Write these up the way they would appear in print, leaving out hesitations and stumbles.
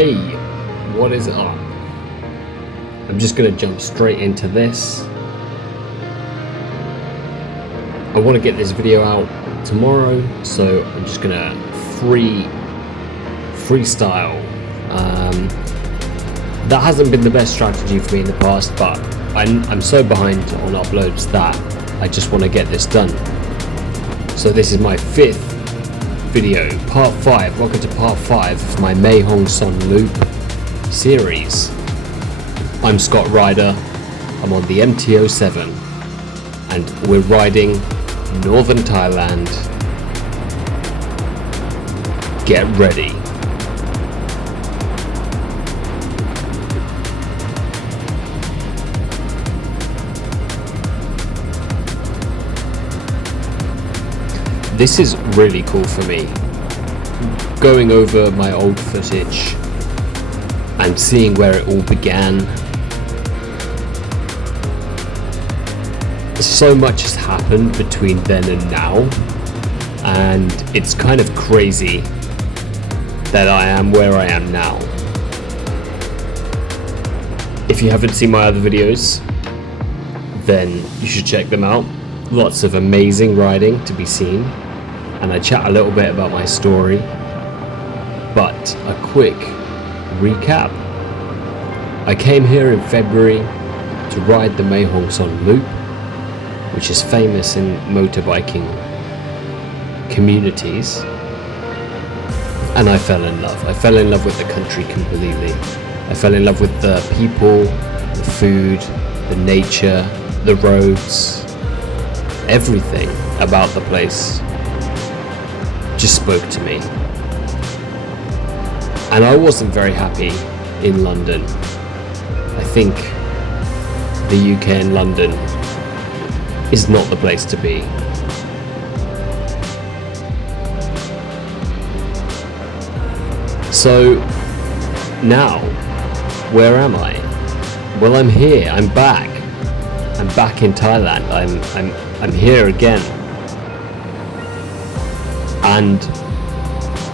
Hey, what is up? I'm just gonna jump straight into this. I want to get this video out tomorrow, so I'm just gonna freestyle. That hasn't been the best strategy for me in the past, but I'm so behind on uploads that I just want to get this done. So this is my 5th video, part 5. Welcome to part 5 of my Mae Hong Son Loop series. I'm Scott Ryder. I'm on the MT-07 and we're riding Northern Thailand. Get ready. This is really cool for me, going over my old footage and seeing where it all began. So much has happened between then and now, and it's kind of crazy that I am where I am now. If you haven't seen my other videos, then you should check them out. Lots of amazing riding to be seen. And I chat a little bit about my story, but a quick recap. I came here in February to ride the Mae Hong Son Loop, which is famous in motorbiking communities, and I fell in love. I fell in love with the country completely. I fell in love with the people, the food, the nature, the roads, everything about the place just spoke to me. And I wasn't very happy in London. I think the UK and London is not the place to be. So now, where am I? Well, I'm here. I'm back. I'm back in Thailand. I'm here again. And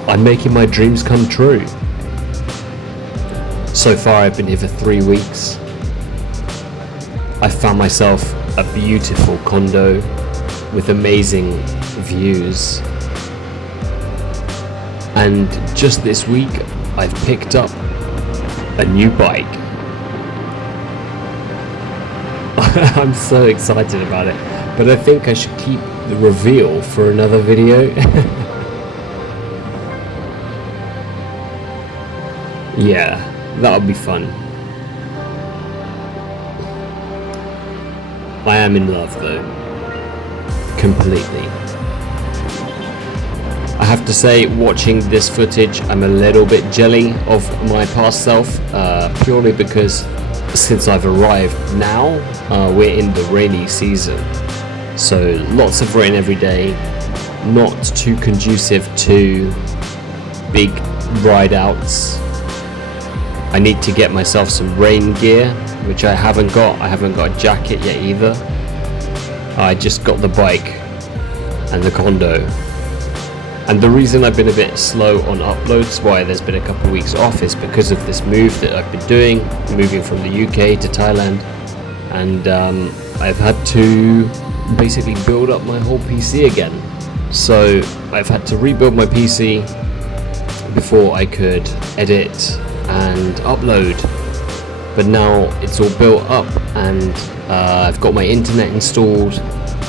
I'm making my dreams come true. So far I've been here for 3 weeks. I found myself a beautiful condo with amazing views. And just this week I've picked up a new bike. I'm so excited about it, but I think I should keep the reveal for another video. Yeah, that'll be fun. I am in love though, completely. I have to say, watching this footage, I'm a little bit jelly of my past self, purely because since I've arrived now, we're in the rainy season. So lots of rain every day, not too conducive to big ride outs. I need to get myself some rain gear, which I haven't got. I haven't got a jacket yet either. I just got the bike and the condo. And the reason I've been a bit slow on uploads, why there's been a couple of weeks off, is because of this move that I've been doing, moving from the UK to Thailand. And I've had to basically build up my whole PC again. So I've had to rebuild my PC before I could edit and upload, but now it's all built up and I've got my internet installed.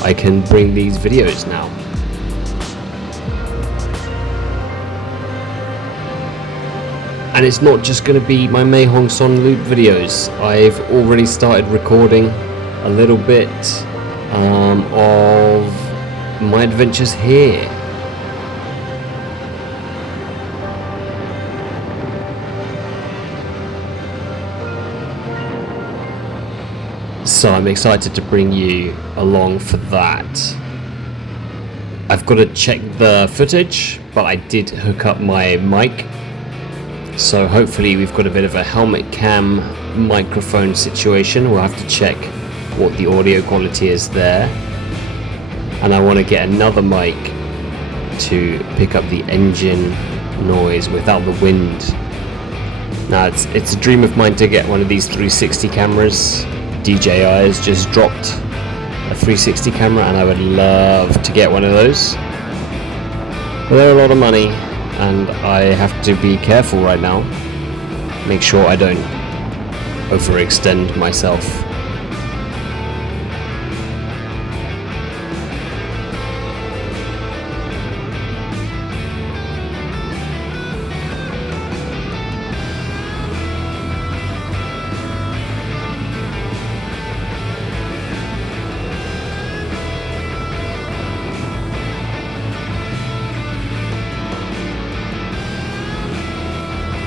I can bring these videos now. And it's not just going to be my Mae Hong Son Loop videos. I've already started recording a little bit of my adventures here. So I'm excited to bring you along for that. I've got to check the footage, but I did hook up my mic. So hopefully we've got a bit of a helmet cam microphone situation. We'll have to check what the audio quality is there. And I want to get another mic to pick up the engine noise without the wind Now it's a dream of mine to get one of these 360 cameras. DJI has just dropped a 360 camera and I would love to get one of those. But they're a lot of money and I have to be careful right now. Make sure I don't overextend myself.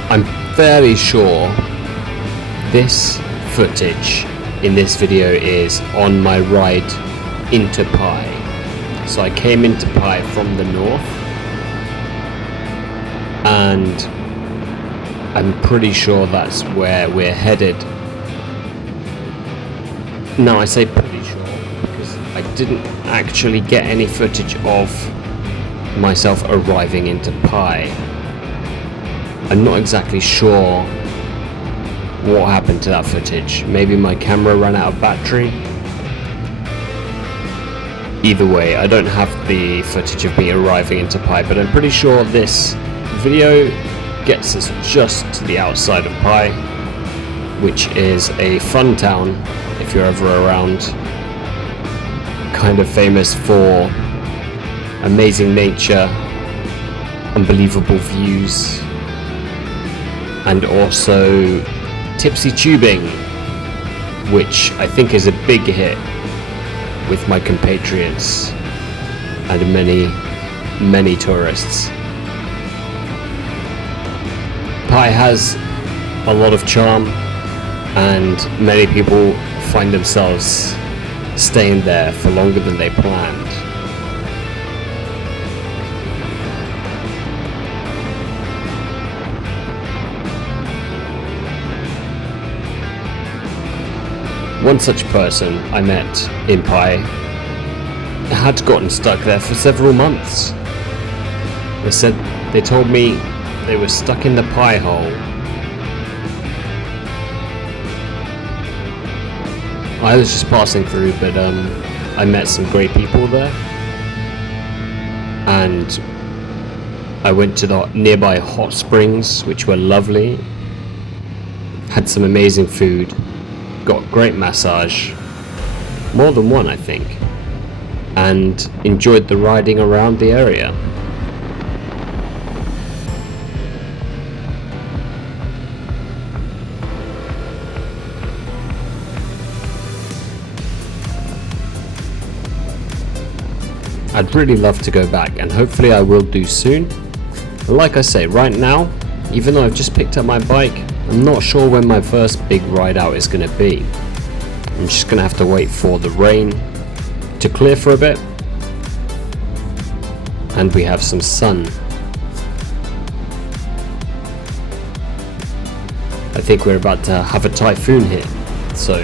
I'm fairly sure this footage in this video is on my ride into Pai. So I came into Pai from the north and I'm pretty sure that's where we're headed. Now I say pretty sure because I didn't actually get any footage of myself arriving into Pai. I'm not exactly sure what happened to that footage. Maybe my camera ran out of battery. Either way, I don't have the footage of me arriving into Pai, but I'm pretty sure this video gets us just to the outside of Pai, which is a fun town if you're ever around. Kind of famous for amazing nature, unbelievable views, and also tipsy tubing, which I think is a big hit with my compatriots and many tourists. Pai has a lot of charm and many people find themselves staying there for longer than they planned. One such person I met in Pai had gotten stuck there for several months. They told me they were stuck in the Pai hole. I was just passing through, but I met some great people there, and I went to the nearby hot springs, which were lovely. Had some amazing food. Got great massage, more than one I think, and enjoyed the riding around the area. I'd really love to go back and hopefully I will do soon. But like I say, right now, even though I've just picked up my bike, I'm not sure when my first big ride out is going to be. I'm just going to have to wait for the rain to clear for a bit and we have some sun. I think we're about to have a typhoon hit, so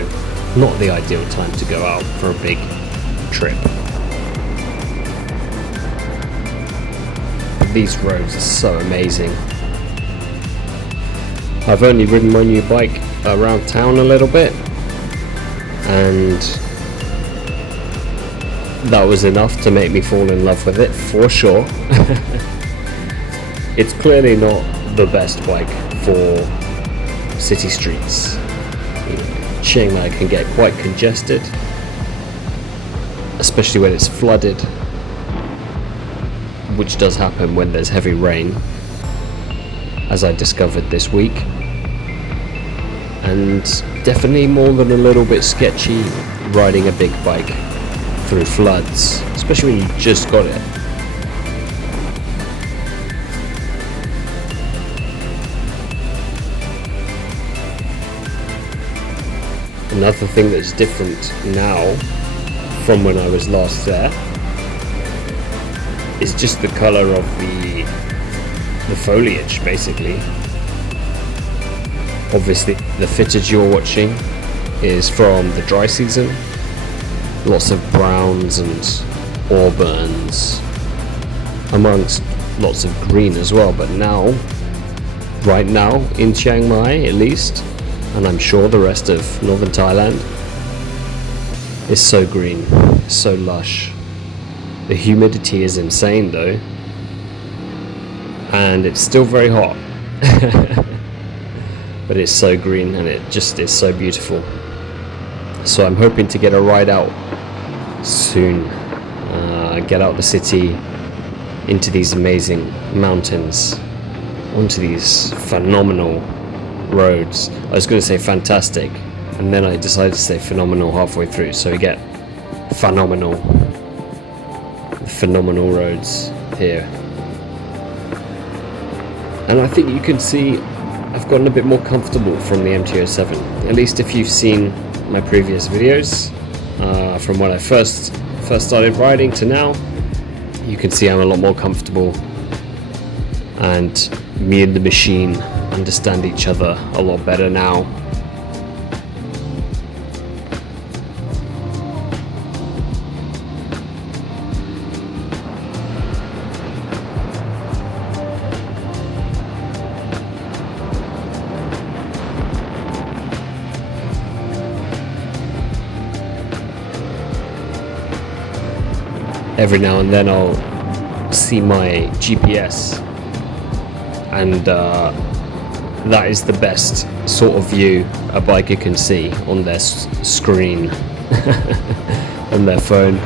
not the ideal time to go out for a big trip. But these roads are so amazing. I've only ridden my new bike around town a little bit and that was enough to make me fall in love with it for sure. It's clearly not the best bike for city streets. Chiang Mai can get quite congested, especially when it's flooded, which does happen when there's heavy rain, as I discovered this week. And definitely more than a little bit sketchy riding a big bike through floods, especially when you just got it. Another thing that's different now from when I was last there is just the colour of the foliage, basically. Obviously the footage you're watching is from the dry season. Lots of browns and auburns, amongst lots of green as well, but now right now in Chiang Mai at least, and I'm sure the rest of Northern Thailand, is so green, so lush. The humidity is insane though, and it's still very hot. But it's so green and it just is so beautiful. So I'm hoping to get a ride out soon, get out the city into these amazing mountains, onto these phenomenal roads. I was going to say fantastic, and then I decided to say phenomenal halfway through, so we get phenomenal roads here. And I think you can see I've gotten a bit more comfortable from the MT-07, at least if you've seen my previous videos, from when I first started riding to now. You can see I'm a lot more comfortable, and me and the machine understand each other a lot better now. Every now and then I'll see my GPS, and that is the best sort of view a biker can see on their screen on their phone.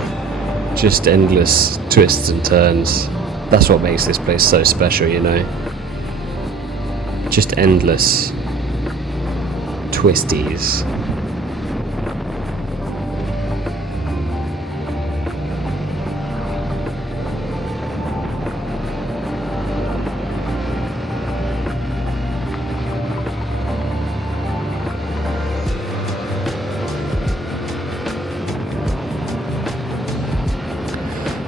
Just endless twists and turns. That's what makes this place so special, you know. Just endless twisties.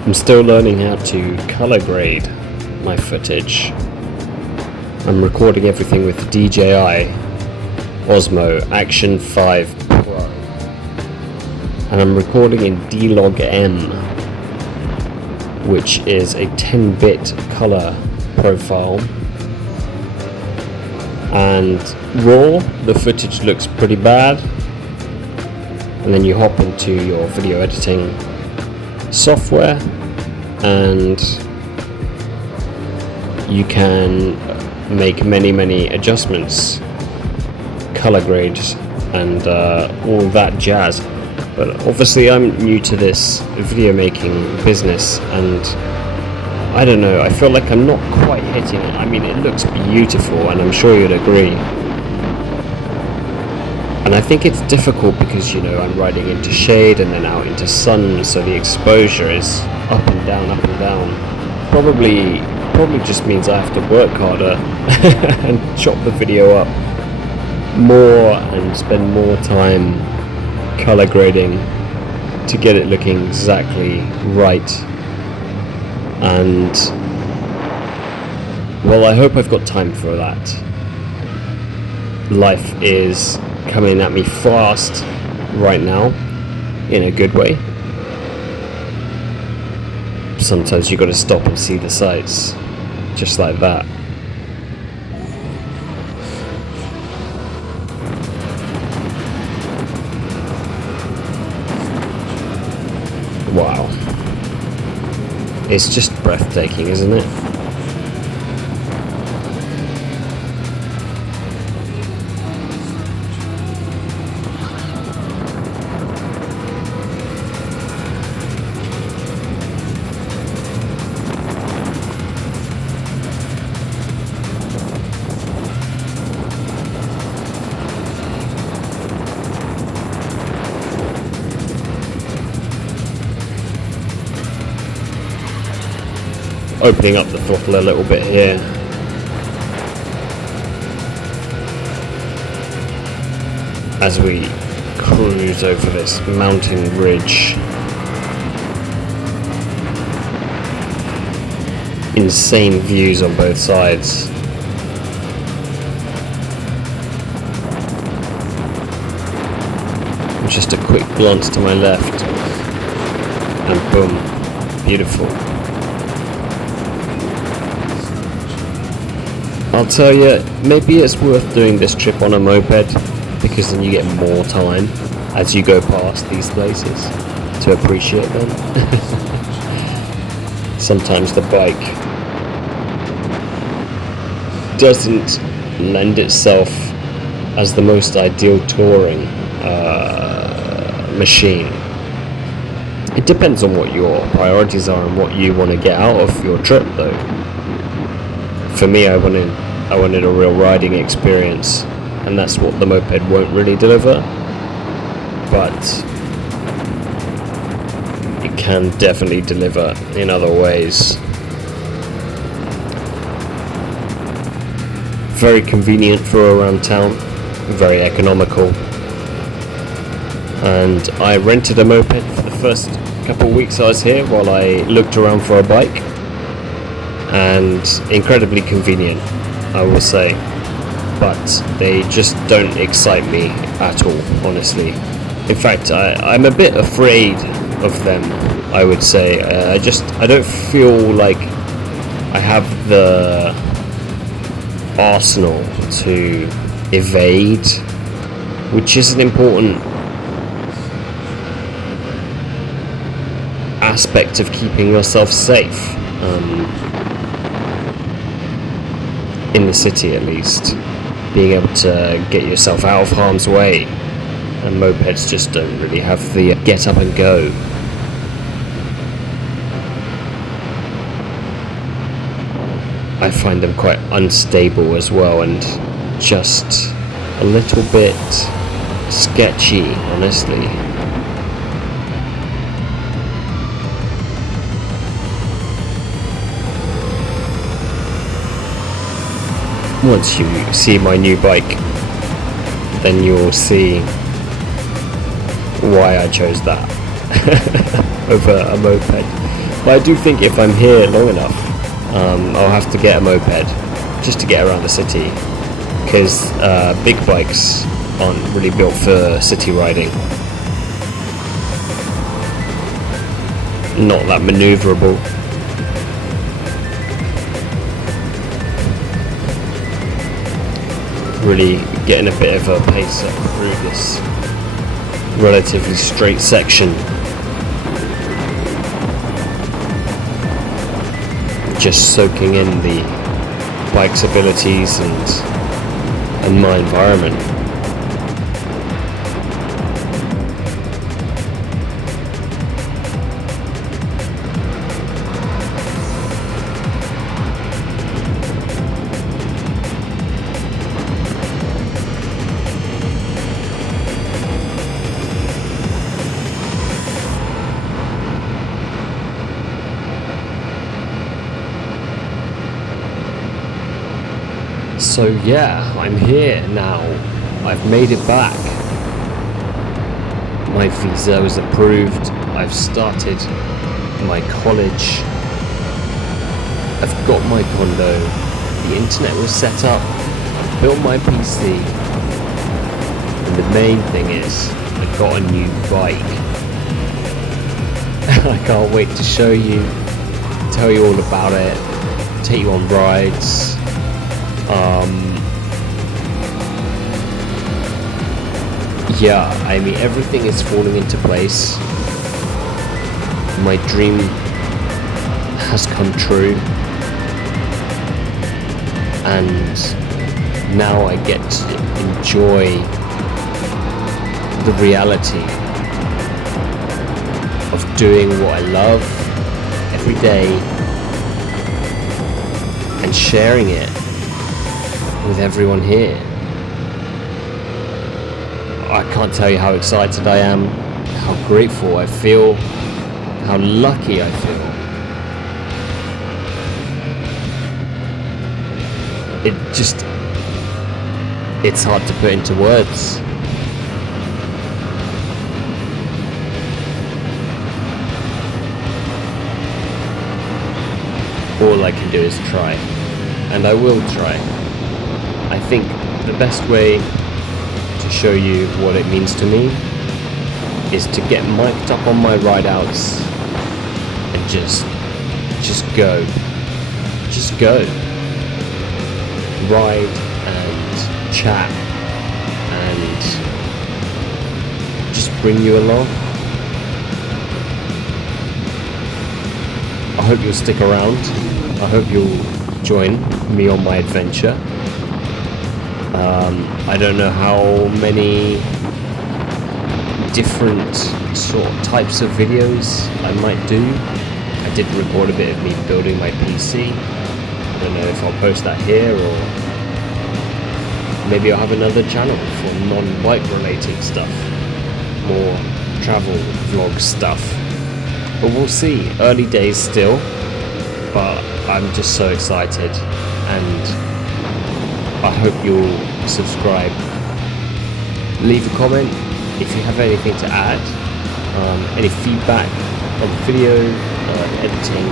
I'm still learning how to color grade my footage. I'm recording everything with DJI Osmo Action 5 Pro, and I'm recording in D-Log-M, which is a 10-bit color profile. And raw, the footage looks pretty bad, and then you hop into your video editing software and you can make many adjustments, color grades and all that jazz. But obviously I'm new to this video making business, and I don't know, I feel like I'm not quite hitting it. I mean, it looks beautiful and I'm sure you'd agree. And I think it's difficult because, you know, I'm riding into shade and then out into sun, so the exposure is up and down, up and down. Probably just means I have to work harder and chop the video up more and spend more time color grading to get it looking exactly right. And well, I hope I've got time for that. Life is coming at me fast right now, in a good way. Sometimes you got to stop and see the sights, just like that. Wow, it's just breathtaking, isn't it? Opening up the throttle a little bit here. As we cruise over this mountain ridge. Insane views on both sides. Just a quick glance to my left and boom, beautiful. I'll tell you, maybe it's worth doing this trip on a moped, because then you get more time as you go past these places to appreciate them. Sometimes the bike doesn't lend itself as the most ideal touring machine. It depends on what your priorities are and what you want to get out of your trip, though. For me, I wanted a real riding experience, and that's what the moped won't really deliver, but it can definitely deliver in other ways. Very convenient for around town, very economical, and I rented a moped for the first couple of weeks I was here while I looked around for a bike, and incredibly convenient, I will say, but they just don't excite me at all, honestly. In fact, I'm a bit afraid of them, I would say. I don't feel like I have the arsenal to evade, which is an important aspect of keeping yourself safe, in the city at least, being able to get yourself out of harm's way, and mopeds just don't really have the get up and go. I find them quite unstable as well, and just a little bit sketchy, honestly. Once you see my new bike, then you'll see why I chose that over a moped. But I do think if I'm here long enough, I'll have to get a moped just to get around the city, because big bikes aren't really built for city riding. Not that maneuverable. Really getting a bit of a pace up through this relatively straight section. Just soaking in the bike's abilities and my environment. So yeah, I'm here now. I've made it back. My visa was approved. I've started my college. I've got my condo. The internet was set up. I built my PC. And the main thing is, I got a new bike. I can't wait to show you, tell you all about it, take you on rides. Yeah, I mean, everything is falling into place. My dream has come true, and now I get to enjoy the reality of doing what I love every day and sharing it with everyone here. I can't tell you how excited I am, how grateful I feel, how lucky I feel. It's hard to put into words. All I can do is try, and I will try. I think the best way to show you what it means to me is to get mic'd up on my ride outs and just go. ride and chat and just bring you along. I hope you'll stick around. I hope you'll join me on my adventure. I don't know how many different sort of types of videos I might do. I did record a bit of me building my PC. I don't know if I'll post that here, or maybe I'll have another channel for non-bike related stuff, more travel vlog stuff. But we'll see. Early days still, but I'm just so excited, and I hope you'll subscribe. Leave a comment if you have anything to add, any feedback on the video, editing,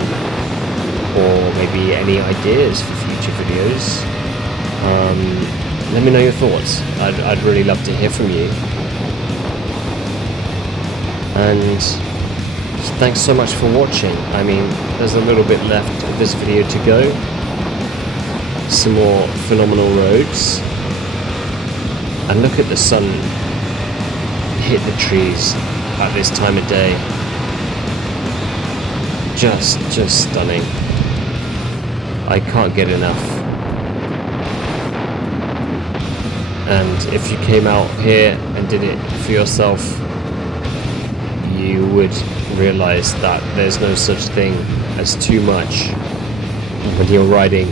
or maybe any ideas for future videos. Let me know your thoughts. I'd really love to hear from you. And thanks so much for watching. I mean, there's a little bit left of this video to go. Some more phenomenal roads. And look at the sun hit the trees at this time of day. Just stunning. I can't get enough. And if you came out here and did it for yourself, you would realize that there's no such thing as too much when you're riding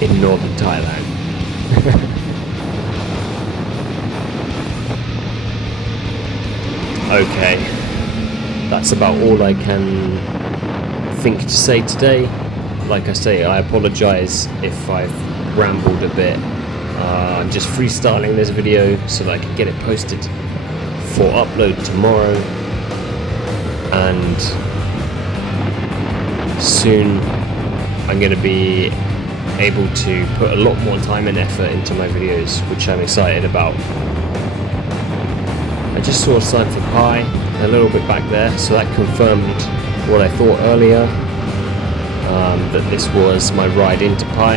in Northern Thailand. Okay, that's about all I can think to say today. Like I say, I apologize if I've rambled a bit. I'm just freestyling this video so that I can get it posted for upload tomorrow, and soon I'm going to be able to put a lot more time and effort into my videos, which I'm excited about. I just saw a sign for Pi a little bit back there, so that confirmed what I thought earlier, that this was my ride into Pi,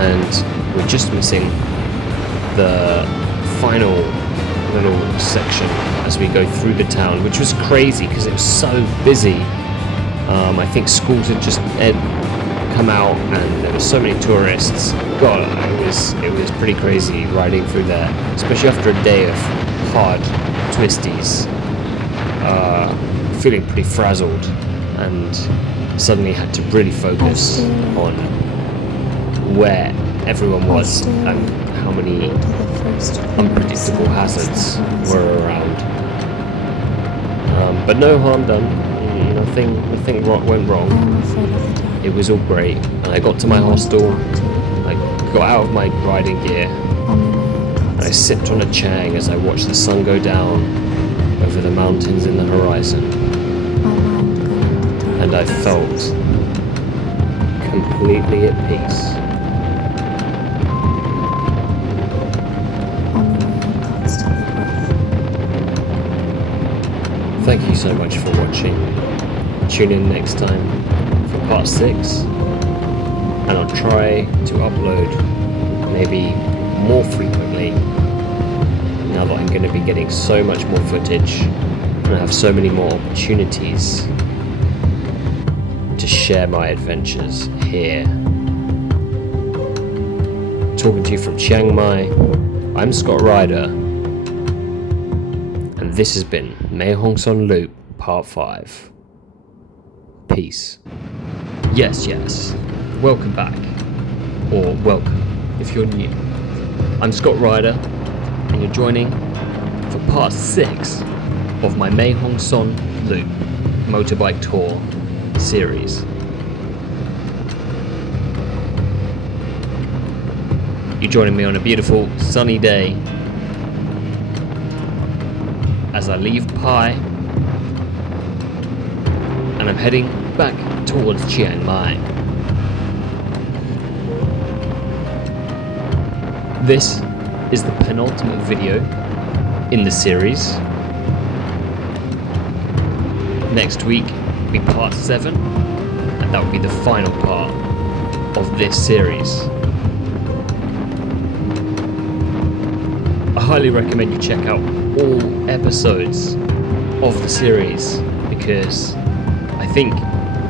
and we're just missing the final little section as we go through the town, which was crazy because it was so busy. I think schools had just come out and there were so many tourists. God, it was pretty crazy riding through there, especially after a day of hard twisties, feeling pretty frazzled, and suddenly had to really focus on where everyone was and how many unpredictable hazards were around. But no harm done. Nothing went wrong. It was all great, and I got to my hostel. I got out of my riding gear, and I sipped on a Chiang as I watched the sun go down over the mountains in the horizon, and I felt completely at peace. Thank you so much for watching. Tune in next time for part 6, and I'll try to upload maybe more frequently now that I'm going to be getting so much more footage and I have so many more opportunities to share my adventures here. Talking to you from Chiang Mai, I'm Scott Ryder, and this has been Mae Hong Son Loop Part 5. Peace. Yes, welcome back, or welcome if you're new. I'm Scott Ryder, and you're joining for part 6 of my Mae Hong Son Loop motorbike tour series. You're joining me on a beautiful sunny day as I leave Pai and I'm heading back towards Chiang Mai. This is the penultimate video in the series. Next week will be part 7, and that will be the final part of this series. highly recommend you check out all episodes of the series because I think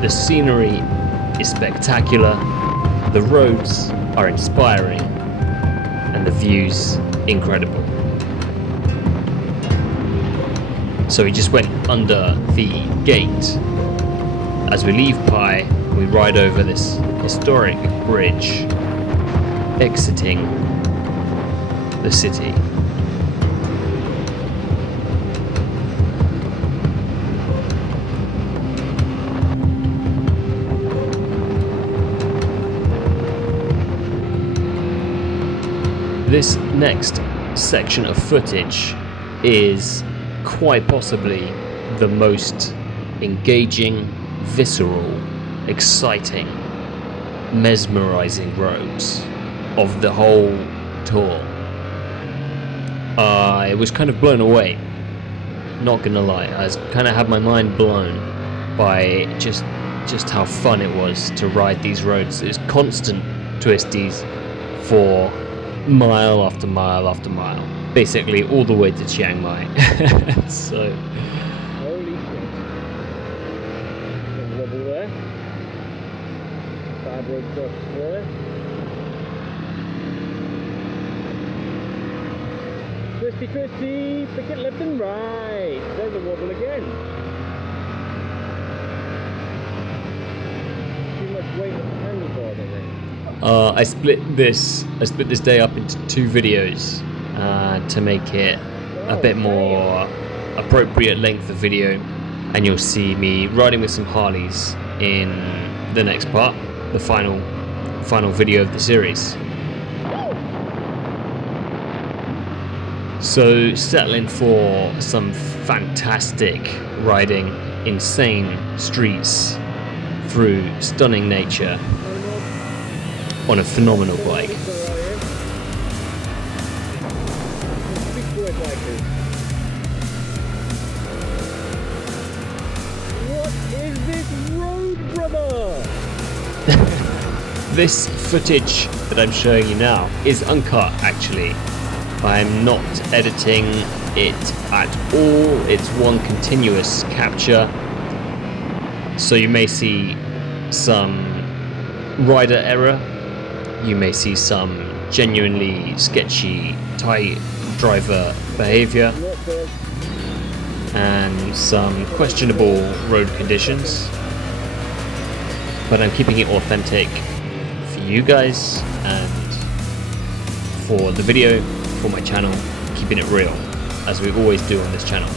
the scenery is spectacular, the roads are inspiring, and the views incredible. So we just went under the gate. As we leave Pai, we ride over this historic bridge, exiting the city. This next section of footage is quite possibly the most engaging, visceral, exciting, mesmerizing roads of the whole tour. I was kind of blown away, not gonna lie. I kind of had my mind blown by just how fun it was to ride these roads. It's constant twisties for mile after mile after mile, basically all the way to Chiang Mai. So Holy shit. There's a wobble there. Bad road surface there. Twisty, twisty, pick it left and right. There's a wobble again. Too much weight on the handlebars, I think. I split this day up into 2 videos to make it a bit more appropriate length of video, and you'll see me riding with some Harleys in the next part, the final video of the series. So settling for some fantastic riding, insane streets through stunning nature on a phenomenal bike. What is this road, brother? This footage that I'm showing you now is uncut actually. I'm not editing it at all, it's one continuous capture. So you may see some rider error, you may see some genuinely sketchy Thai driver behavior, and some questionable road conditions. But I'm keeping it authentic for you guys and for the video, for my channel, keeping it real, as we always do on this channel.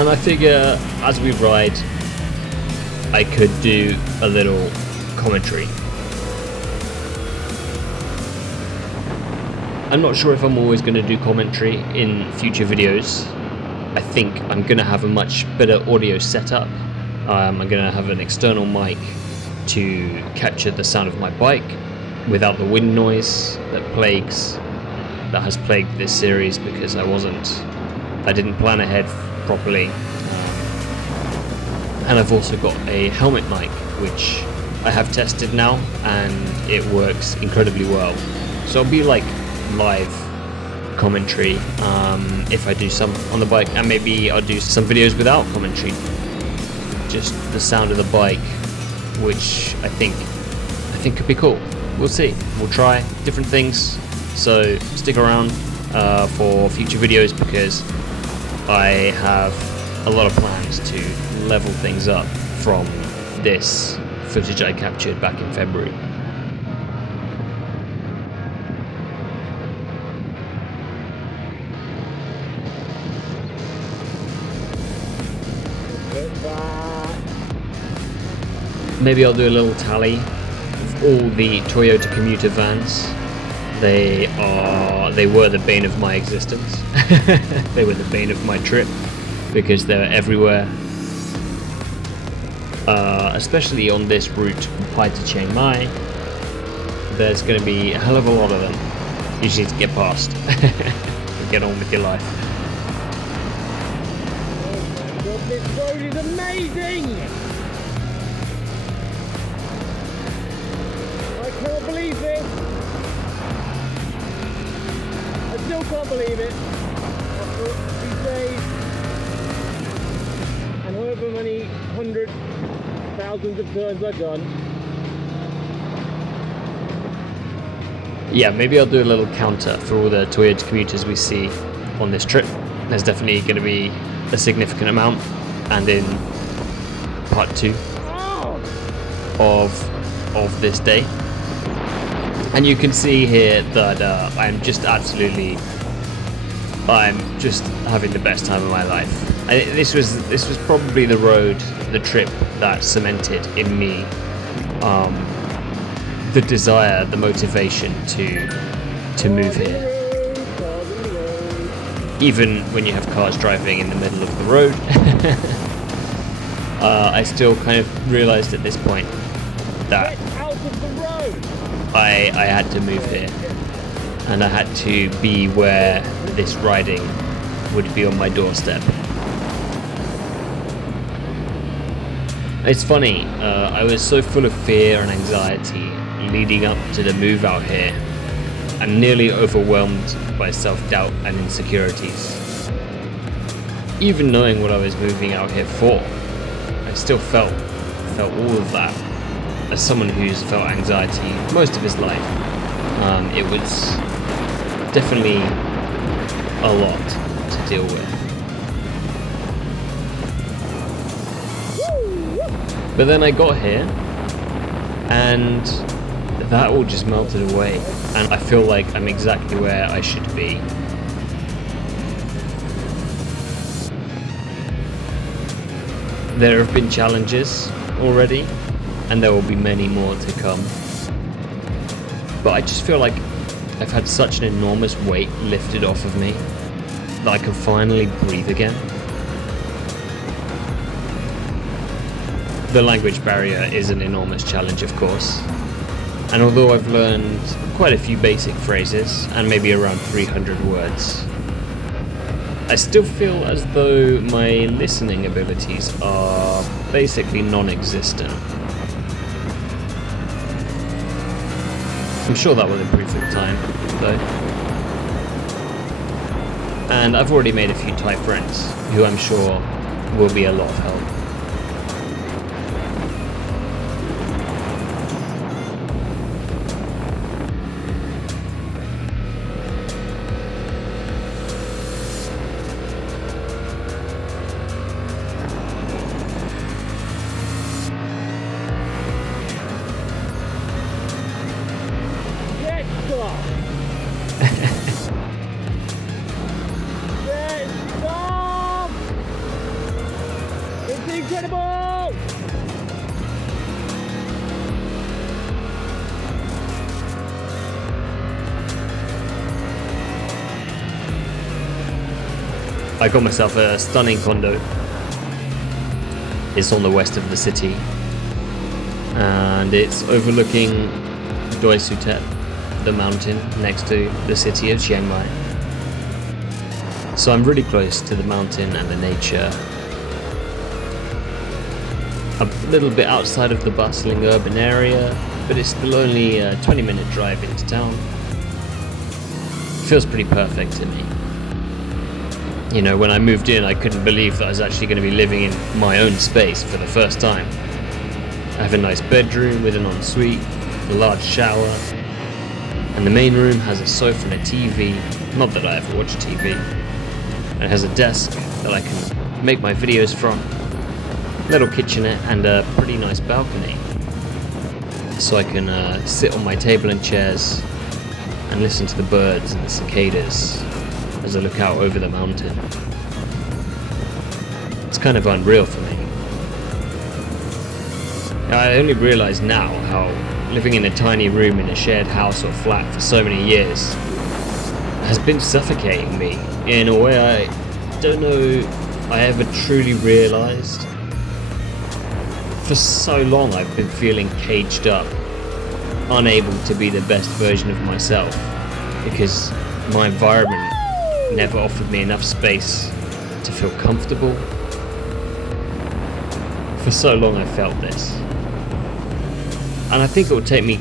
And I figure as we ride, I could do a little commentary. I'm not sure if I'm always going to do commentary in future videos. I think I'm going to have a much better audio setup. I'm going to have an external mic to capture the sound of my bike without the wind noise that has plagued this series, because I didn't plan ahead properly. And I've also got a helmet mic which I have tested now and it works incredibly well. So it'll be like live commentary if I do some on the bike, and maybe I'll do some videos without commentary, just the sound of the bike, which I think could be cool. We'll see. We'll try different things. So stick around for future videos, because I have a lot of plans to level things up from this footage I captured back in February. Maybe I'll do a little tally of all the Toyota commuter vans. They were the bane of my existence. They were the bane of my trip, because they're everywhere. Especially on this route from Pai to Chiang Mai, there's going to be a hell of a lot of them. You just need to get past and get on with your life. Oh my god, this road is amazing! believe this. I still can't believe it. After these days, and however many hundreds, thousands of turns I've done. Yeah, maybe I'll do a little counter for all the Toyota commuters we see on this trip. There's definitely going to be a significant amount, and in part 2 of this day. And you can see here that I'm just having the best time of my life. This was probably the trip that cemented in me the desire, the motivation to move here. Even when you have cars driving in the middle of the road, I still kind of realized at this point that I had to move here, and I had to be where this riding would be on my doorstep. It's funny, I was so full of fear and anxiety leading up to the move out here, and nearly overwhelmed by self-doubt and insecurities. Even knowing what I was moving out here for, I still felt all of that. As someone who's felt anxiety most of his life, it was definitely a lot to deal with. But then I got here, and that all just melted away, and I feel like I'm exactly where I should be. There have been challenges already, and there will be many more to come. But I just feel like I've had such an enormous weight lifted off of me that I can finally breathe again. The language barrier is an enormous challenge, of course. And although I've learned quite a few basic phrases and maybe around 300 words, I still feel as though my listening abilities are basically non-existent. I'm sure that will improve with time, though. And I've already made a few Thai friends, who I'm sure will be a lot of help. Incredible! I got myself a stunning condo. It's on the west of the city, and it's overlooking Doi Sutet, the mountain next to the city of Chiang Mai. So I'm really close to the mountain and the nature. A little bit outside of the bustling urban area, but it's still only a 20-minute drive into town. Feels pretty perfect to me. You know, when I moved in, I couldn't believe that I was actually going to be living in my own space for the first time. I have a nice bedroom with an ensuite, a large shower, and the main room has a sofa and a TV. Not that I ever watch TV. It has a desk that I can make my videos from, little kitchenette, and a pretty nice balcony, so I can sit on my table and chairs and listen to the birds and the cicadas as I look out over the mountain. It's kind of unreal for me. I only realise now how living in a tiny room in a shared house or flat for so many years has been suffocating me in a way I don't know I ever truly realised. For so long I've been feeling caged up, unable to be the best version of myself, because my environment never offered me enough space to feel comfortable. For so long I felt this. And I think it will take me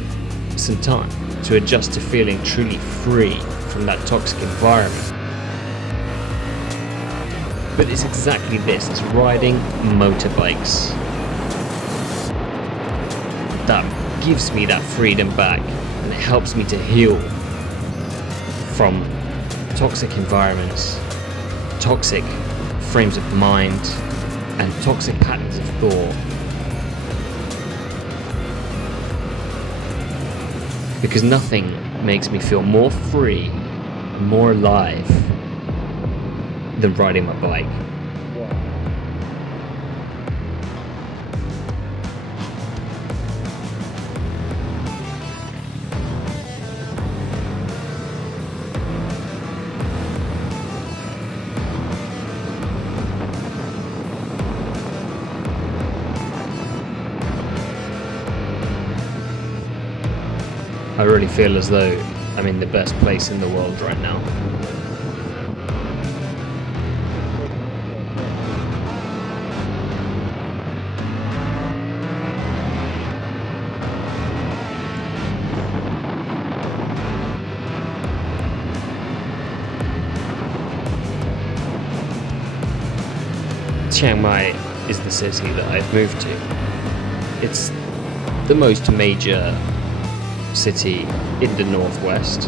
some time to adjust to feeling truly free from that toxic environment. But it's exactly this, it's riding motorbikes that gives me that freedom back, and it helps me to heal from toxic environments, toxic frames of mind, and toxic patterns of thought. Because nothing makes me feel more free, more alive than riding my bike. I really feel as though I'm in the best place in the world right now. Chiang Mai is the city that I've moved to. It's the most major city in the northwest,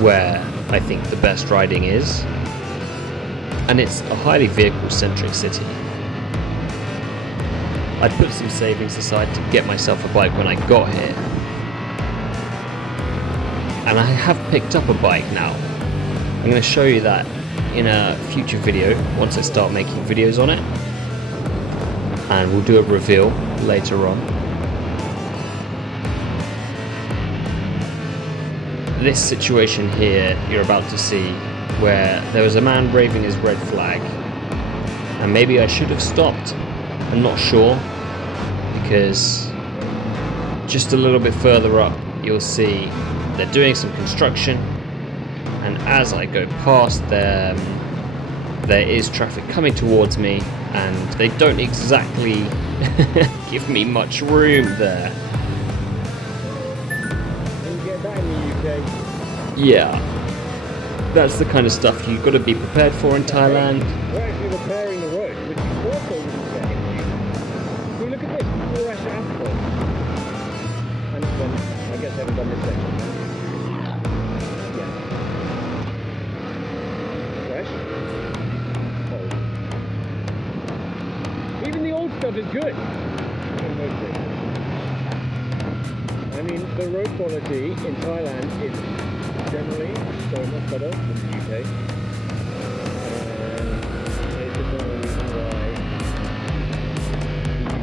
where I think the best riding is, and it's a highly vehicle-centric city. I'd put some savings aside to get myself a bike when I got here, and I have picked up a bike now. I'm going to show you that in a future video once I start making videos on it, and we'll do a reveal later on. This situation here you're about to see, where there was a man waving his red flag, and maybe I should have stopped. I'm not sure, because just a little bit further up you'll see they're doing some construction, and as I go past them there is traffic coming towards me, and they don't exactly give me much room there. Yeah, that's the kind of stuff you've got to be prepared for in Thailand. We're actually repairing the road, which is also repairing. I mean, look at this, fresh asphalt. And then, I guess I haven't done this section. Yeah. Fresh. Old. Even the old stuff is good. I mean, the road quality in Thailand is generally so much better than the UK. It's just one reason why the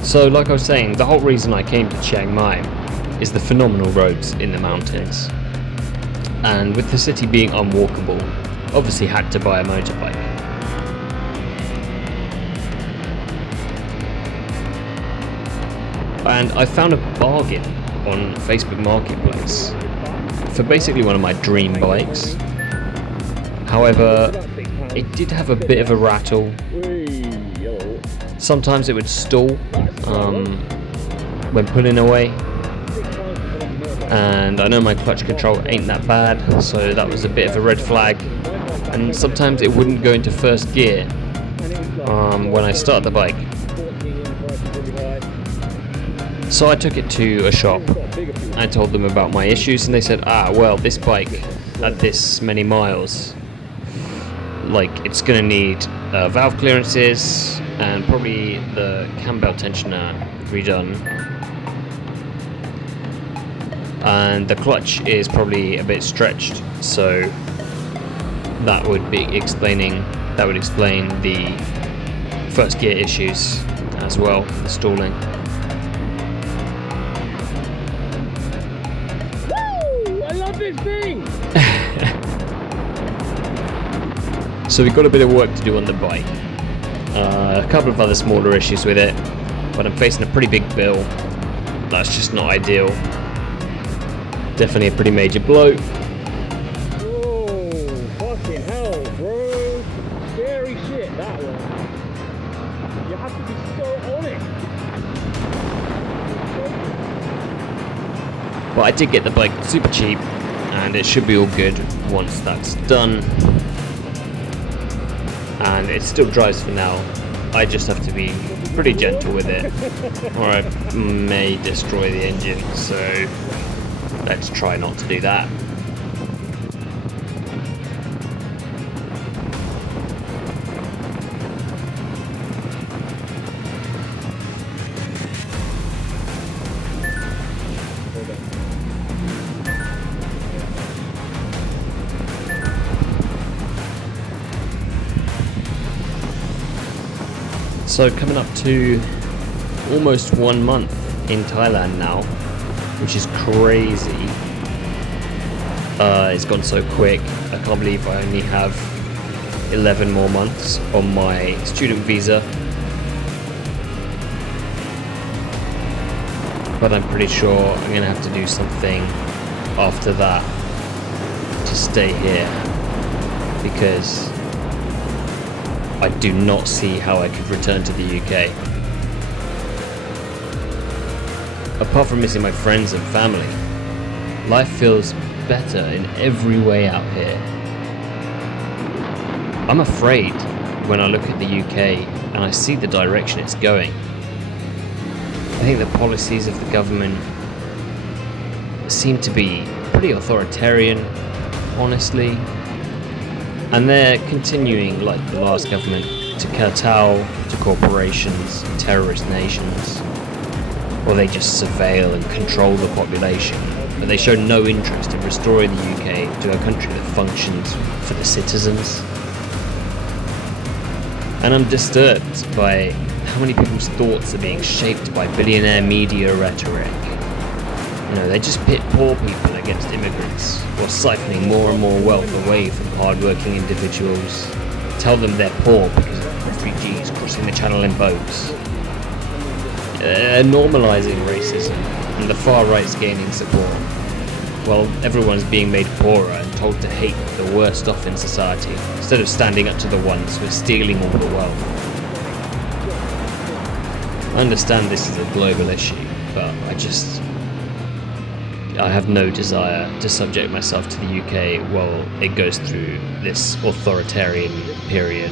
UK. So like I was saying, the whole reason I came to Chiang Mai is the phenomenal roads in the mountains. And with the city being unwalkable, obviously had to buy a motorbike. And I found a bargain on Facebook Marketplace for basically one of my dream bikes. However, it did have a bit of a rattle. Sometimes it would stall when pulling away. And I know my clutch control ain't that bad, so that was a bit of a red flag. And sometimes it wouldn't go into first gear when I start the bike. So I took it to a shop. I told them about my issues, and they said, well, this bike at this many miles, like, it's gonna need valve clearances and probably the cam belt tensioner redone, and the clutch is probably a bit stretched, so that would explain the first gear issues as well, the stalling. This thing! So we've got a bit of work to do on the bike. A couple of other smaller issues with it, but I'm facing a pretty big bill. That's just not ideal. Definitely a pretty major blow. Whoa, fucking hell, bro. Scary shit, that one. You have to be so on it. But I did get the bike super cheap, and it should be all good once that's done. And it still drives for now. I just have to be pretty gentle with it, or I may destroy the engine, so let's try not to do that. So coming up to almost 1 month in Thailand now, which is crazy. It's gone so quick. I can't believe I only have 11 more months on my student visa. But I'm pretty sure I'm going to have to do something after that to stay here, because I do not see how I could return to the UK. Apart from missing my friends and family, life feels better in every way out here. I'm afraid when I look at the UK and I see the direction it's going. I think the policies of the government seem to be pretty authoritarian, honestly. And they're continuing, like the last government, to kowtow to corporations, terrorist nations, or they just surveil and control the population. But they show no interest in restoring the UK to a country that functions for the citizens. And I'm disturbed by how many people's thoughts are being shaped by billionaire media rhetoric. You know, they just pit poor people against immigrants, or siphoning more and more wealth away from hard-working individuals. Tell them they're poor because of refugees crossing the channel in boats. Normalising racism, and the far right's gaining support. While everyone's being made poorer and told to hate the worst off in society, instead of standing up to the ones who are stealing all the wealth. I understand this is a global issue, but I have no desire to subject myself to the UK while it goes through this authoritarian period.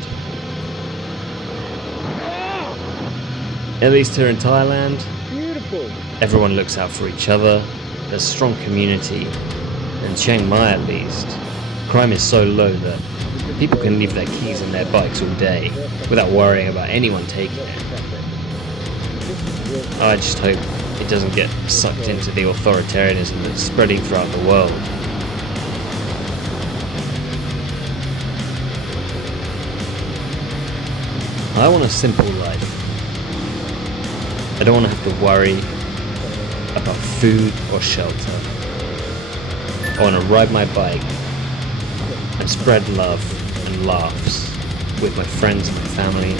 At least here in Thailand, everyone looks out for each other. There's a strong community. In Chiang Mai at least, crime is so low that people can leave their keys in their bikes all day without worrying about anyone taking it. I just hope it doesn't get sucked into the authoritarianism that's spreading throughout the world. I want a simple life. I don't want to have to worry about food or shelter. I want to ride my bike and spread love and laughs with my friends and my family.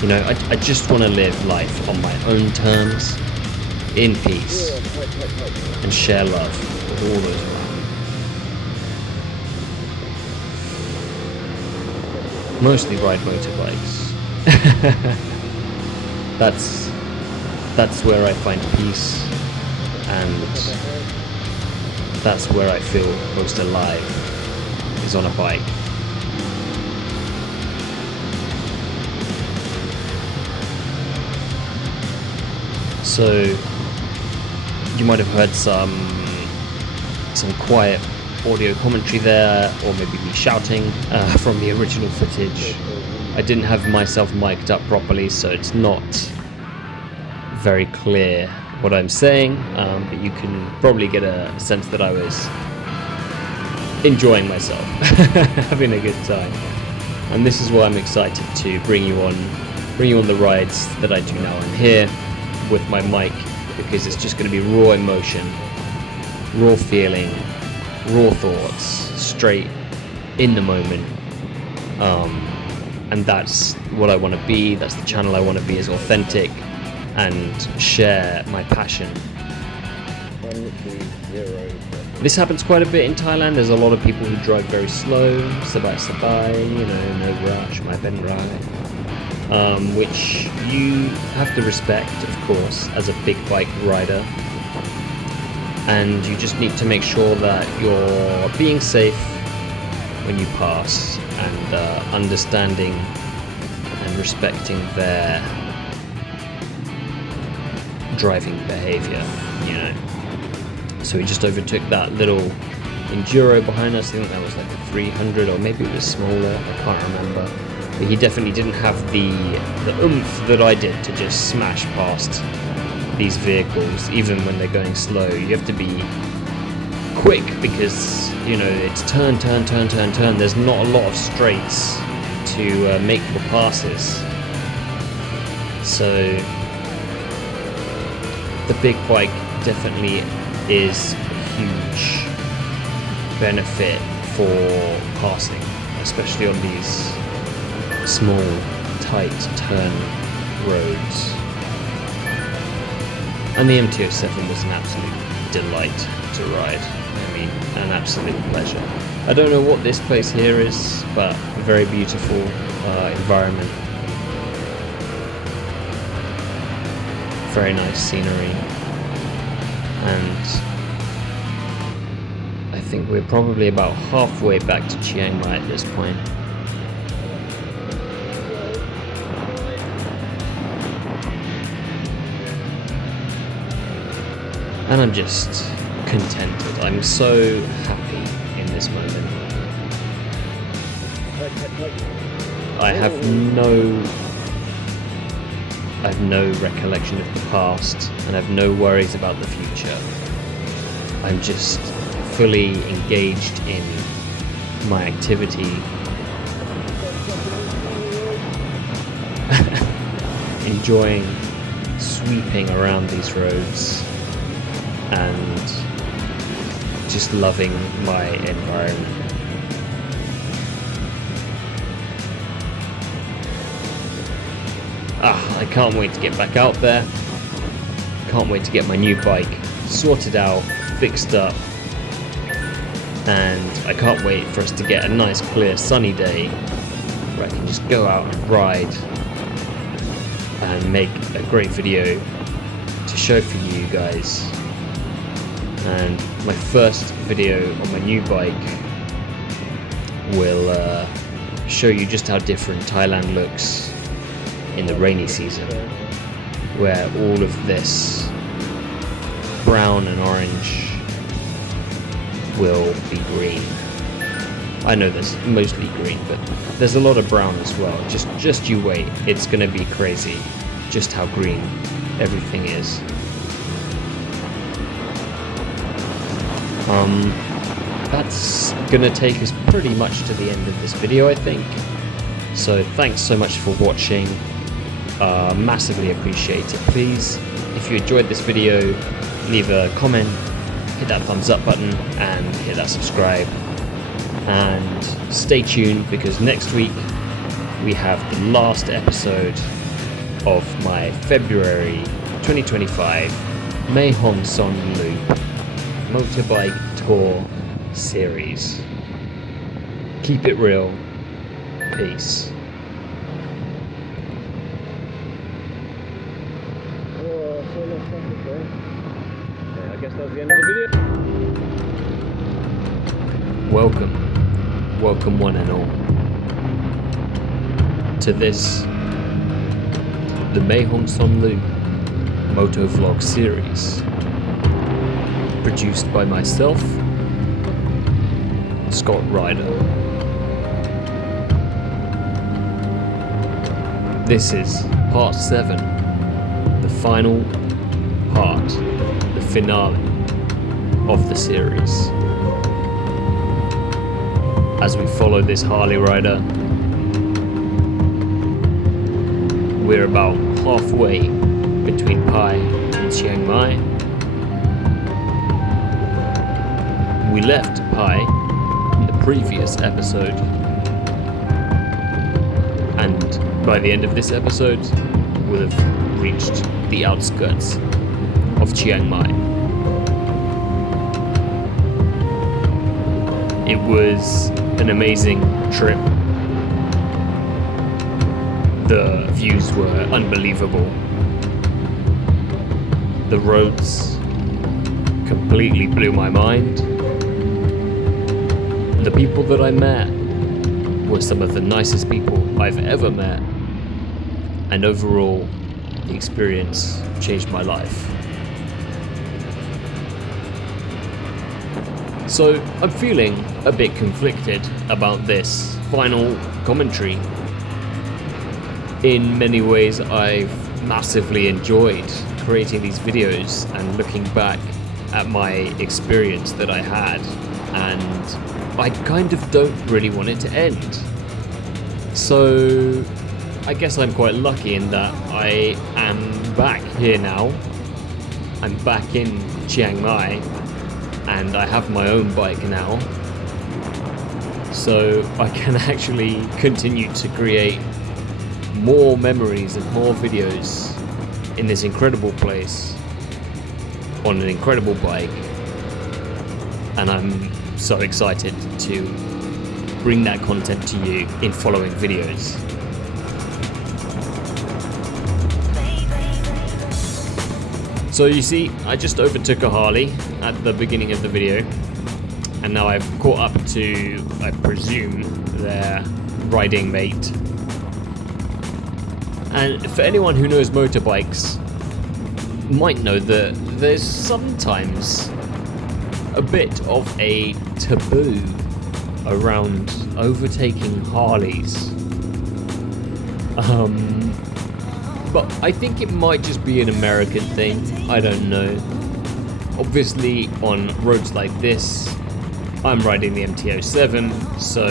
You know, I just want to live life on my own terms, in peace, and share love with all those around me. Mostly ride motorbikes. That's where I find peace, and that's where I feel most alive, is on a bike. So you might have heard some quiet audio commentary there, or maybe me shouting from the original footage. I didn't have myself mic'd up properly, so it's not very clear what I'm saying, but you can probably get a sense that I was enjoying myself, having a good time. And this is why I'm excited to bring you on the rides that I do now. I'm here with my mic because it's just going to be raw emotion, raw feeling, raw thoughts, straight in the moment. And that's what I want to be. That's the channel I want to be, is authentic and share my passion. This happens quite a bit in Thailand. There's a lot of people who drive very slow, sabai, you know, no rush, my ben ride. Which you have to respect, of course, as a big bike rider. and you just need to make sure that you're being safe when you pass, and understanding and respecting their driving behavior, you know. So we just overtook that little Enduro behind us. I think that was like a 300, or maybe it was smaller, I can't remember. But he definitely didn't have the oomph that I did to just smash past these vehicles, even when they're going slow. You have to be quick because, you know, it's turn. There's not a lot of straights to make the passes. So the big bike definitely is a huge benefit for passing, especially on these small, tight turn roads. And the MT-07 was an absolute delight to ride. I mean, an absolute pleasure. I don't know what this place here is, but a very beautiful environment. Very nice scenery. And I think we're probably about halfway back to Chiang Mai at this point. And I'm just contented. I'm so happy in this moment. I have no recollection of the past, and I have no worries about the future. I'm just fully engaged in my activity, enjoying sweeping around these roads and just loving my environment. I can't wait to get back out there. Can't wait to get my new bike sorted out, fixed up, and I can't wait for us to get a nice clear sunny day where I can just go out and ride and make a great video to show for you guys. And my first video on my new bike will show you just how different Thailand looks in the rainy season, where all of this brown and orange will be green. I know there's mostly green, but there's a lot of brown as well. Just you wait, it's gonna be crazy just how green everything is. That's gonna take us pretty much to the end of this video, I think. So thanks so much for watching. Massively appreciate it. Please, if you enjoyed this video, leave a comment, hit that thumbs up button, and hit that subscribe. And stay tuned, because next week we have the last episode of my February 2025 Mae Hong Son Loop Motorbike Tour series. Keep it real. Peace. I guess that's the end of the video. Welcome one and all, to this, the Mae Hong Son Loop Moto Vlog series, produced by myself, Scott Ryder. This is part 7, the final part, the finale of the series. As we follow this Harley rider, we're about halfway between Pai and Chiang Mai. We left Pai in the previous episode, and by the end of this episode, we'll have reached the outskirts of Chiang Mai. It was an amazing trip. The views were unbelievable. The roads completely blew my mind. The people that I met were some of the nicest people I've ever met, and overall, the experience changed my life. So I'm feeling a bit conflicted about this final commentary. In many ways, I've massively enjoyed creating these videos and looking back at my experience that I had, and I kind of don't really want it to end. So I guess I'm quite lucky in that I am back here now. I'm back in Chiang Mai, and I have my own bike now, so I can actually continue to create more memories and more videos in this incredible place on an incredible bike, and I'm so excited to bring that content to you in following videos. So you see, I just overtook a Harley at the beginning of the video, and now I've caught up to, I presume, their riding mate. And for anyone who knows motorbikes, might know that there's sometimes a bit of a taboo around overtaking Harleys. But I think it might just be an American thing, I don't know. Obviously on roads like this, I'm riding the MT-07, so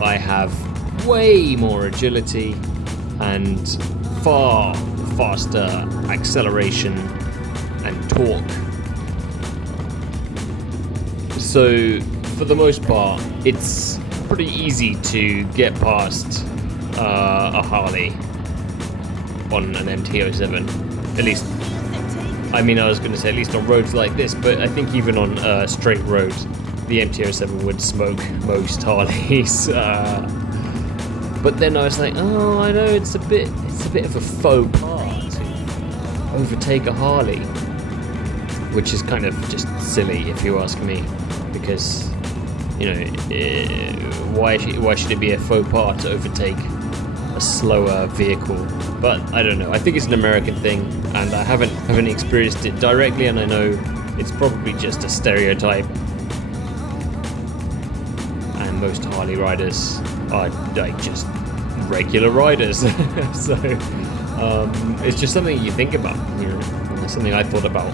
I have way more agility and far faster acceleration and torque. So for the most part, it's pretty easy to get past a Harley on an MT-07, at least. I mean, I was going to say at least on roads like this, but I think even on straight roads, the MT-07 would smoke most Harleys. But then I was like, oh, I know it's a bit of a faux pas to overtake a Harley, which is kind of just silly if you ask me, because you know, why should it be a faux pas to overtake a slower vehicle? But I don't know. I think it's an American thing, and I haven't experienced it directly, and I know it's probably just a stereotype. And most Harley riders are like just regular riders, so it's just something you think about. You know, it's something I thought about.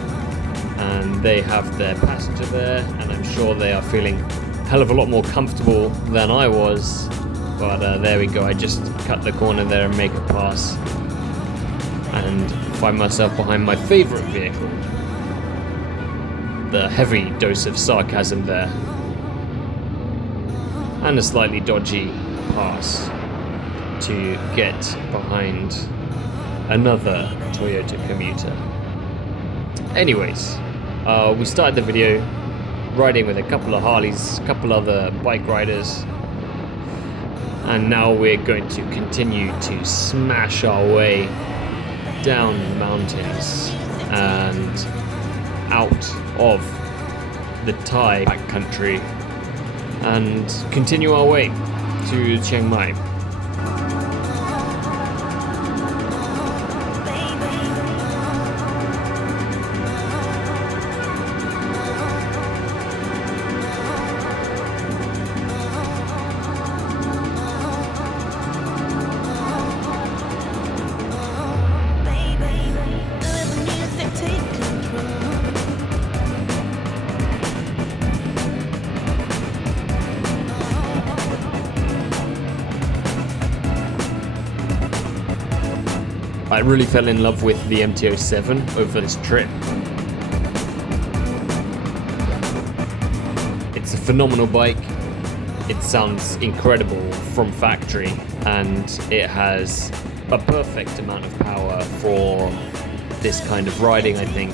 And they have their passenger there, and I'm sure they are feeling a hell of a lot more comfortable than I was. But there we go, I just cut the corner there and make a pass and find myself behind my favourite vehicle. The heavy dose of sarcasm there. And a slightly dodgy pass to get behind another Toyota commuter. Anyways, we started the video riding with a couple of Harleys, a couple other bike riders, and now we're going to continue to smash our way down the mountains and out of the Thai backcountry and continue our way to Chiang Mai. I really fell in love with the MT-07 over this trip. It's a phenomenal bike. It sounds incredible from factory, and it has a perfect amount of power for this kind of riding, I think.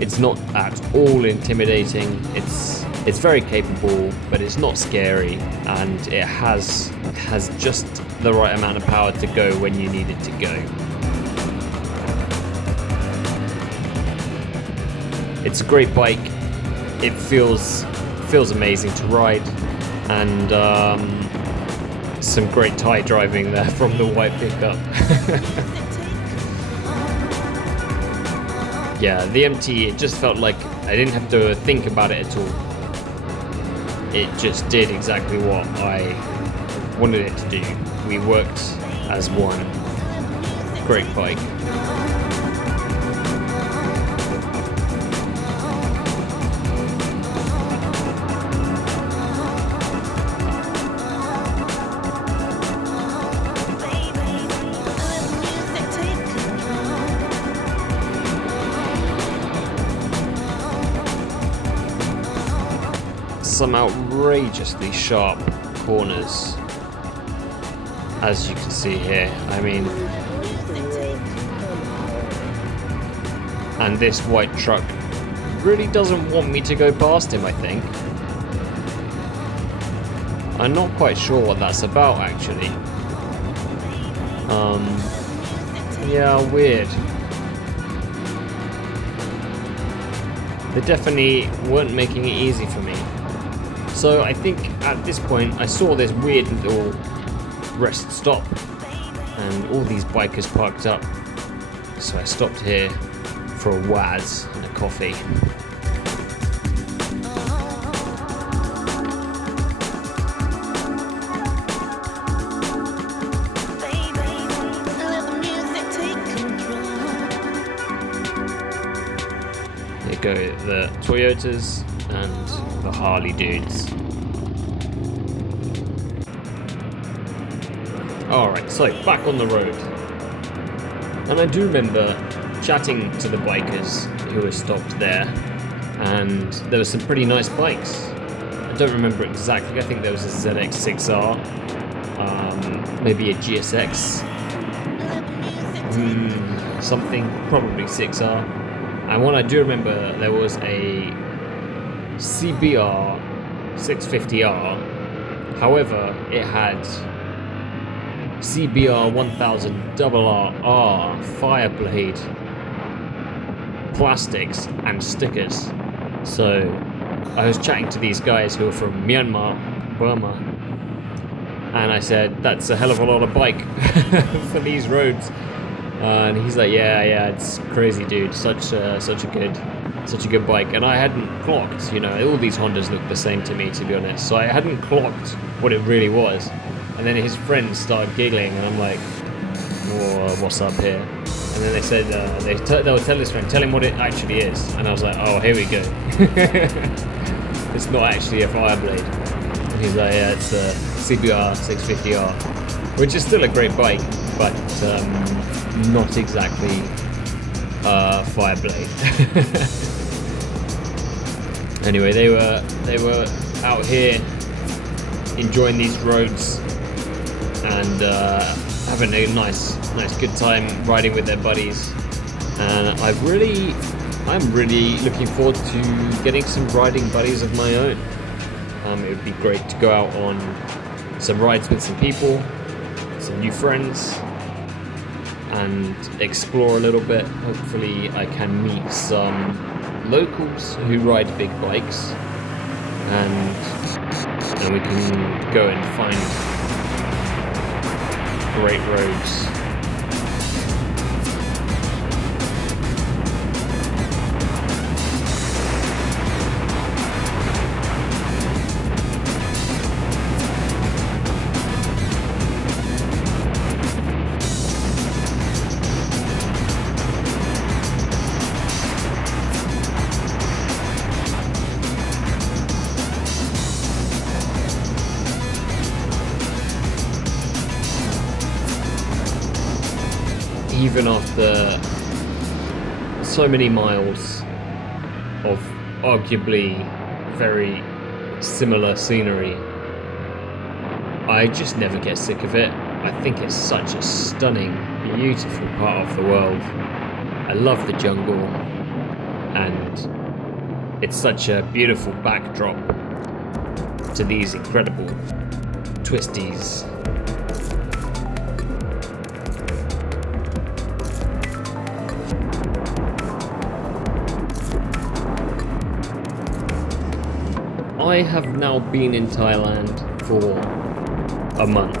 It's not at all intimidating. It's very capable, but it's not scary, and it has just the right amount of power to go when you need it to go. It's a great bike. It feels amazing to ride, and some great Thai driving there from the white pickup. Yeah, the MT, it just felt like I didn't have to think about it at all. It just did exactly what I wanted it to do. We worked as one. Great bike. Some outrageously sharp corners, as you can see here. I mean, and this white truck really doesn't want me to go past him, I think. I'm not quite sure what that's about, actually. Yeah, weird. They definitely weren't making it easy for me. So I think at this point I saw this weird little rest stop and all these bikers parked up. So I stopped here for a waz and a coffee. Here go the Toyotas and the Harley dudes. Alright, so back on the road. And I do remember chatting to the bikers who were stopped there, and there were some pretty nice bikes. I don't remember exactly, I think there was a ZX6R, maybe a GSX, something, probably 6R. And what I do remember, there was a CBR 650R, however it had CBR 1000RR Fireblade plastics and stickers. So I was chatting to these guys who are from Myanmar, Burma, and I said, that's a hell of a lot of bike for these roads. And he's like, yeah, it's crazy, dude, such a good bike. And I hadn't clocked, you know, all these Hondas look the same to me, to be honest, so I hadn't clocked what it really was. And then his friends started giggling, and I'm like, whoa, what's up here? And then they said, they'll tell his friend, tell him what it actually is. And I was like, oh, here we go. It's not actually a Fireblade. And he's like, yeah, it's a CBR 650R, which is still a great bike, but not exactly Fireblade. Anyway, they were out here enjoying these roads and having a nice good time riding with their buddies. And I'm really looking forward to getting some riding buddies of my own. It would be great to go out on some rides with some people, some new friends, and explore a little bit. Hopefully I can meet some locals who ride big bikes, and we can go and find great roads. Even after so many miles of arguably very similar scenery, I just never get sick of it. I think it's such a stunning, beautiful part of the world. I love the jungle, and it's such a beautiful backdrop to these incredible twisties. I have now been in Thailand for a month,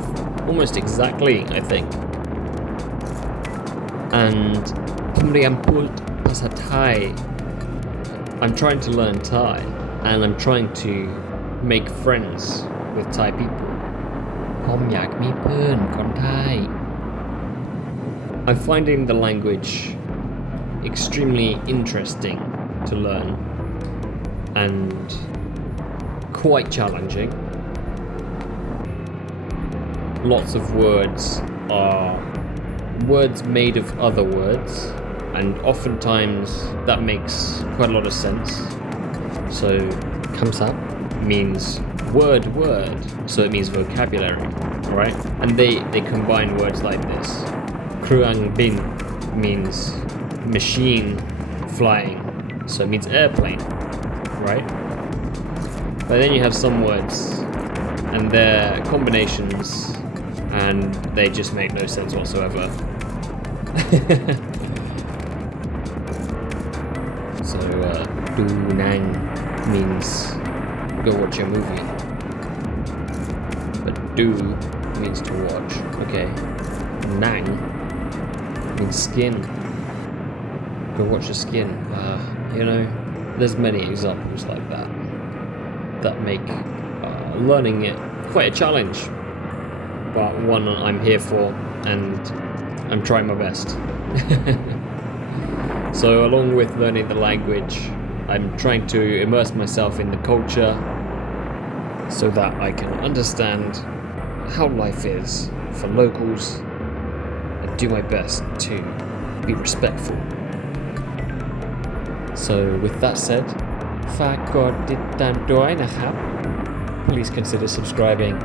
almost exactly, I think. And ผมเรียนพูดภาษาไทย I'm trying to learn Thai, and I'm trying to make friends with Thai people. ผมอยากมีเพื่อนคนไทย I'm finding the language extremely interesting to learn and quite challenging. Lots of words are words made of other words, and oftentimes that makes quite a lot of sense. So kamsap means word, so it means vocabulary, right? And they combine words like this. Kruang bin means machine flying, so it means airplane, right? But then you have some words and their combinations, and they just make no sense whatsoever. So du nang means go watch a movie, but do means to watch. Okay, nang means skin. Go watch the skin. You know, there's many examples like that make learning it quite a challenge, but one I'm here for, and I'm trying my best. So along with learning the language, I'm trying to immerse myself in the culture so that I can understand how life is for locals and do my best to be respectful. So with that said, ฝากกดติดตามด้วยนะครับ Please consider subscribing,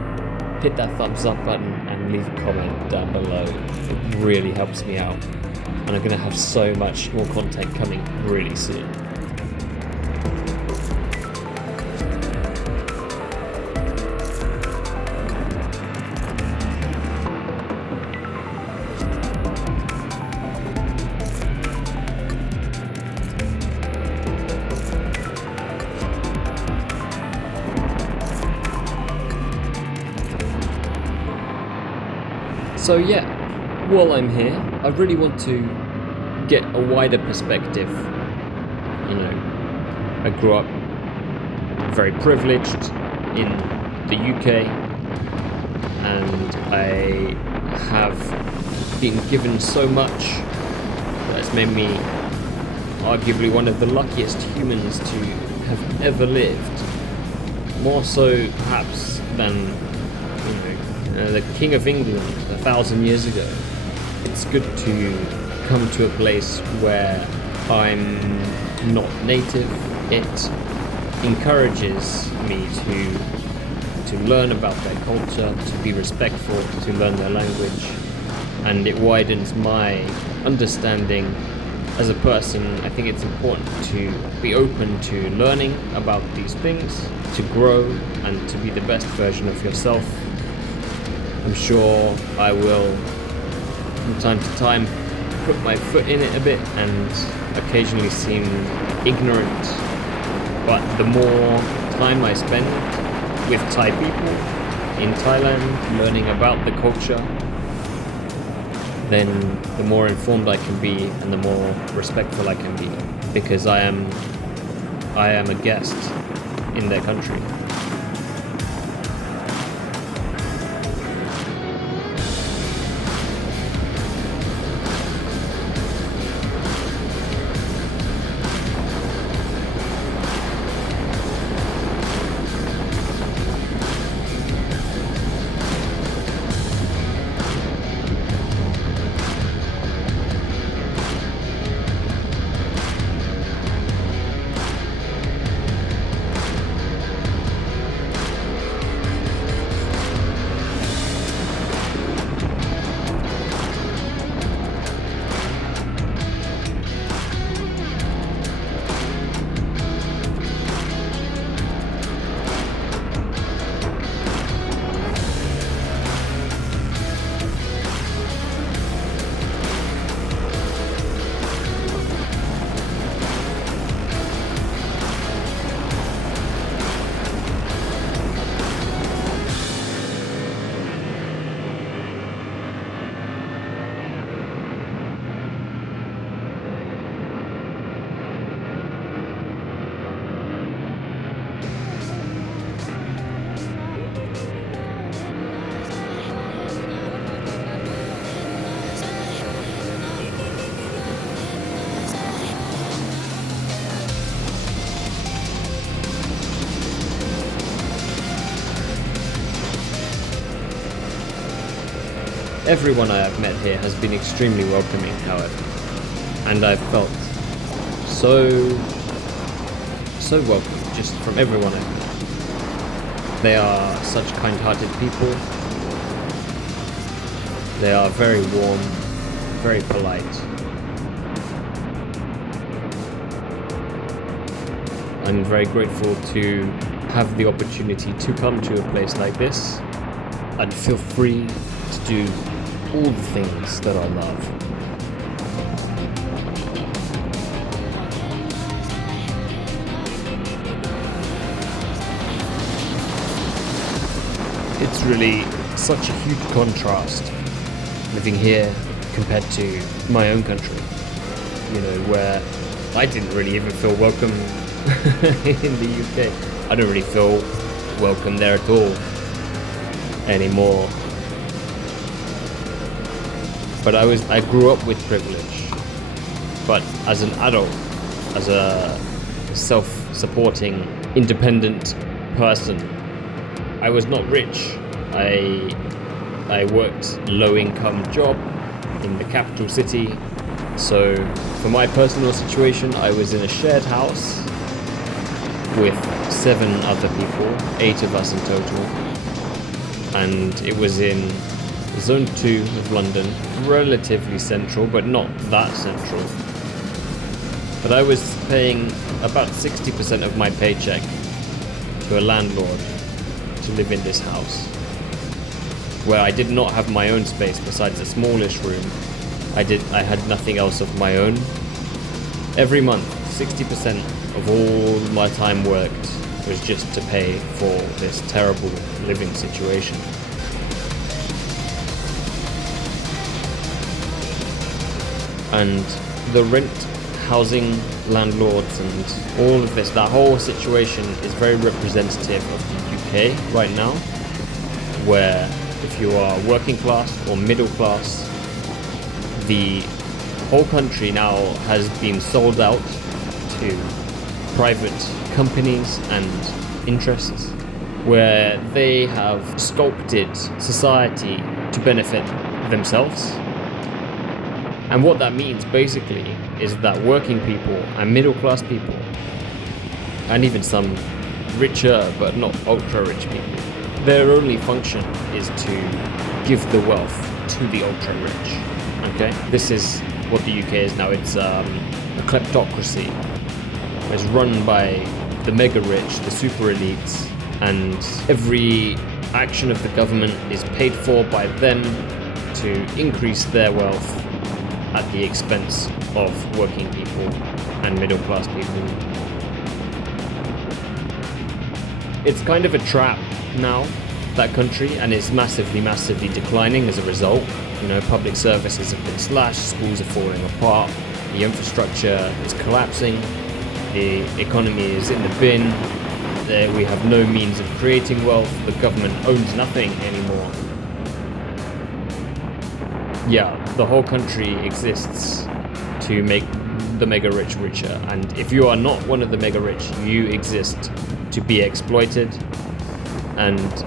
hit that thumbs up button and leave a comment down below. It really helps me out, and I'm going to have so much more content coming really soon. So yeah, while I'm here, I really want to get a wider perspective. You know, I grew up very privileged in the UK, and I have been given so much that has made me arguably one of the luckiest humans to have ever lived. More so perhaps than, you know, the King of England 1,000 years ago. It's good to come to a place where I'm not native. It encourages me to learn about their culture, to be respectful, to learn their language, and it widens my understanding as a person. I think it's important to be open to learning about these things, to grow and to be the best version of yourself. I'm sure I will, from time to time, put my foot in it a bit and occasionally seem ignorant. But the more time I spend with Thai people in Thailand, learning about the culture, then the more informed I can be and the more respectful I can be, because I am a guest in their country. Everyone I have met here has been extremely welcoming, however, and I've felt so welcome just from everyone I've met. They are such kind-hearted people. They are very warm, very polite. I'm very grateful to have the opportunity to come to a place like this and feel free to do all the things that I love. It's really such a huge contrast living here compared to my own country, you know, where I didn't really even feel welcome in the UK. I don't really feel welcome there at all anymore. But I grew up with privilege. But as an adult, as a self-supporting, independent person, I was not rich. I worked low-income job in the capital city. So for my personal situation, I was in a shared house with 7 other people, 8 of us in total. And it was in Zone 2 of London, relatively central, but not that central. But I was paying about 60% of my paycheck to a landlord to live in this house, where I did not have my own space besides a smallish room. I had nothing else of my own. Every month, 60% of all my time worked was just to pay for this terrible living situation. And the rent, housing, landlords and all of this, that whole situation is very representative of the UK right now, where if you are working class or middle class, the whole country now has been sold out to private companies and interests, where they have sculpted society to benefit themselves. And what that means basically is that working people and middle class people, and even some richer but not ultra rich people, their only function is to give the wealth to the ultra rich. Okay? This is what the UK is now. It's a kleptocracy. It's run by the mega rich, the super elites, and every action of the government is paid for by them to increase their wealth at the expense of working people and middle class people. It's kind of a trap now, that country, and it's massively declining as a result. You know, public services have been slashed, schools are falling apart, the infrastructure is collapsing, the economy is in the bin, we have no means of creating wealth, the government owns nothing anymore. Yeah, the whole country exists to make the mega rich richer, and if you are not one of the mega rich, you exist to be exploited, and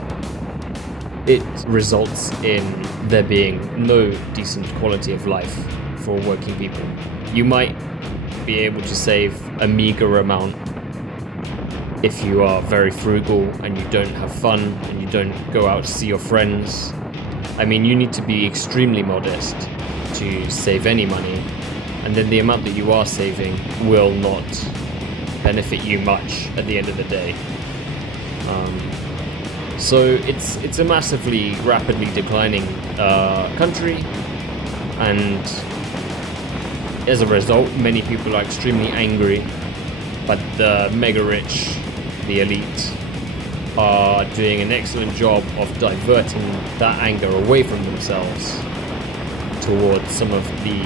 it results in there being no decent quality of life for working people. You might be able to save a meager amount if you are very frugal and you don't have fun and you don't go out to see your friends. I mean, you need to be extremely modest to save any money, and then the amount that you are saving will not benefit you much at the end of the day. So it's a massively, rapidly declining country, and as a result, many people are extremely angry, but the mega rich, the elite, are doing an excellent job of diverting that anger away from themselves towards some of the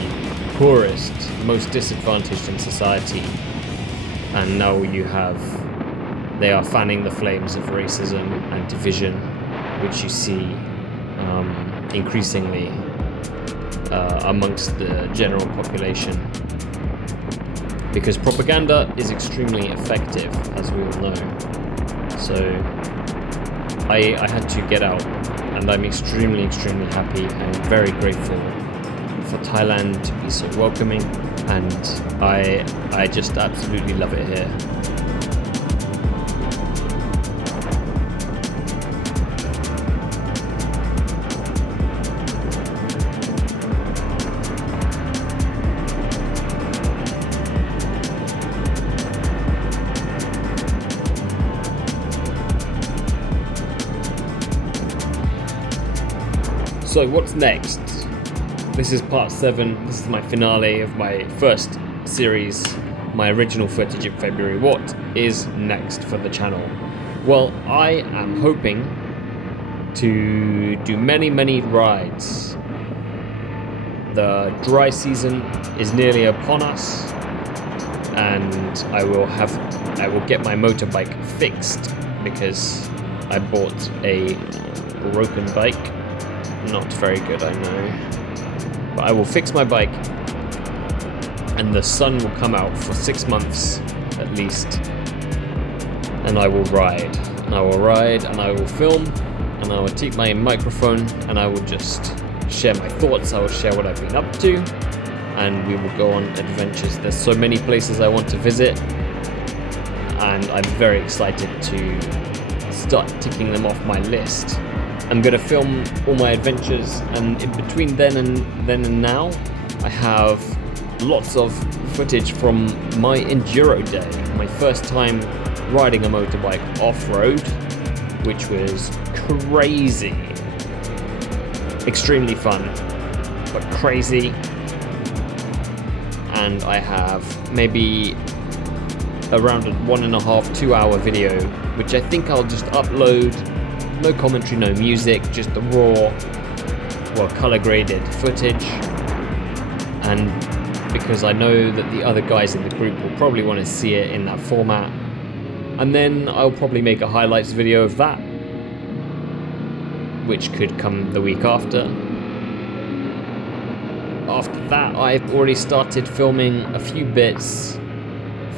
poorest, most disadvantaged in society. And now they are fanning the flames of racism and division, which you see increasingly amongst the general population. Because propaganda is extremely effective, as we all know. So I had to get out and and I'm extremely happy and very grateful for Thailand to be so welcoming, and I just absolutely love it here. So what's next? This is part 7, this is my finale of my first series, my original footage in February. What is next for the channel? Well, I am hoping to do many rides. The dry season is nearly upon us, and I will get my motorbike fixed because I bought a broken bike. Not very good, I know. But I will fix my bike, and the sun will come out for 6 months at least, and I will ride. And I will ride, and I will film, and I will take my microphone, and I will just share my thoughts. I will share what I've been up to, and we will go on adventures. There's so many places I want to visit, and I'm very excited to start ticking them off my list. I'm going to film all my adventures, and in between then and now, I have lots of footage from my enduro day, my first time riding a motorbike off-road, which was crazy. Extremely fun, but crazy. And I have maybe around a 1.5 2 hour video, which I think I'll just upload. No commentary, no music, just the raw, well, color graded footage. And because I know that the other guys in the group will probably want to see it in that format. And then I'll probably make a highlights video of that, which could come the week after. After that, I've already started filming a few bits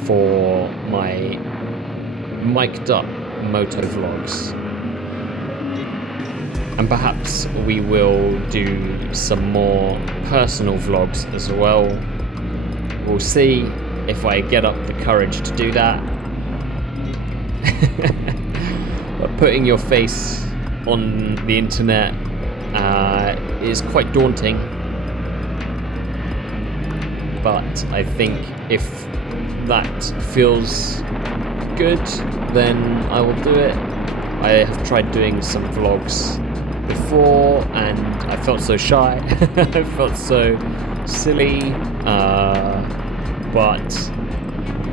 for my mic'd up moto vlogs. And perhaps we will do some more personal vlogs as well. We'll see if I get up the courage to do that. But putting your face on the internet is quite daunting. But I think if that feels good, then I will do it. I have tried doing some vlogs before, and I felt so shy. I felt so silly, but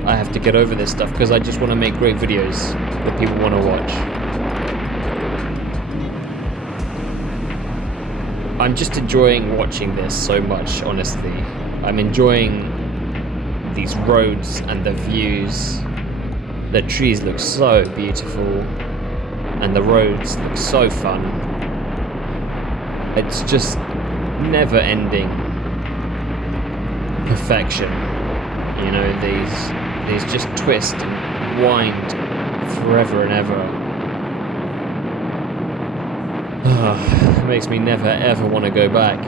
I have to get over this stuff because I just want to make great videos that people want to watch. I'm just enjoying watching this so much, honestly. I'm enjoying these roads and the views. The trees look so beautiful, and the roads look so fun. It's just never-ending perfection. You know, these just twist and wind forever and ever. It makes me never ever want to go back.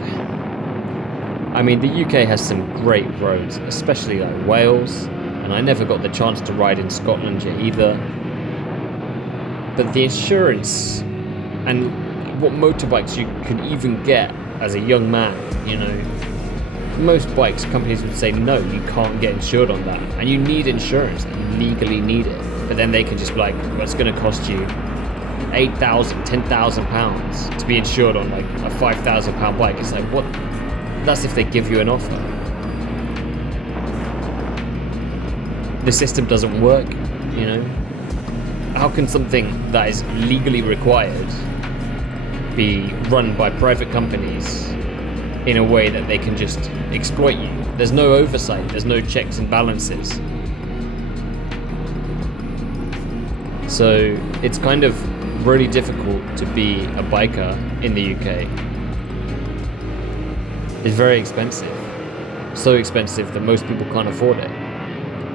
I mean, the UK has some great roads, especially like Wales, and I never got the chance to ride in Scotland yet either. But the insurance and what motorbikes you can even get as a young man, you know, most bikes companies would say no, you can't get insured on that, and you need insurance, you legally need it. But then they can just be like, well, it's going to cost you £8,000, £10,000 to be insured on like a £5,000 bike. It's like, what? That's if they give you an offer. The system doesn't work, you know. How can something that is legally required be run by private companies in a way that they can just exploit you? There's no oversight, there's no checks and balances. So it's kind of really difficult to be a biker in the UK. It's very expensive. So expensive that most people can't afford it.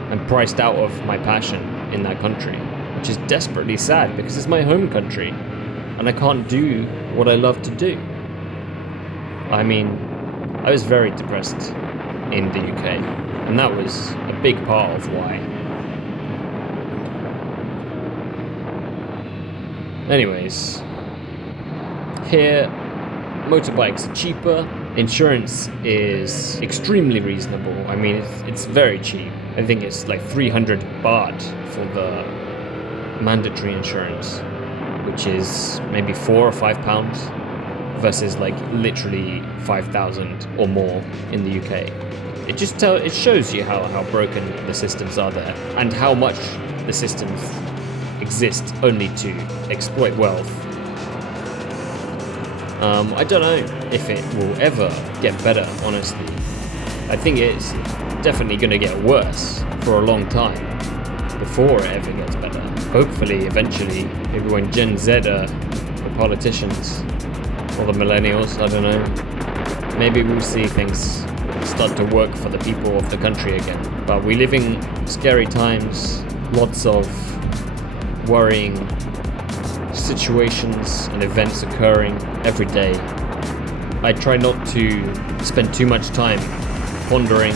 I'm priced out of my passion in that country, which is desperately sad because it's my home country. and I can't do what I love to do. I mean, I was very depressed in the UK, and that was a big part of why. Anyways, here motorbikes are cheaper, insurance is extremely reasonable. I mean, it's very cheap. I think it's like 300 baht for the mandatory insurance, which is maybe £4 or £5 versus like literally 5,000 or more in the UK. It shows you how broken the systems are there and how much the systems exist only to exploit wealth. I don't know if it will ever get better, honestly. I think it's definitely going to get worse for a long time before it ever gets better. Hopefully, eventually, maybe when Gen Z are the politicians, or the millennials, I don't know, maybe we'll see things start to work for the people of the country again. But we live in scary times, lots of worrying situations and events occurring every day. I try not to spend too much time pondering,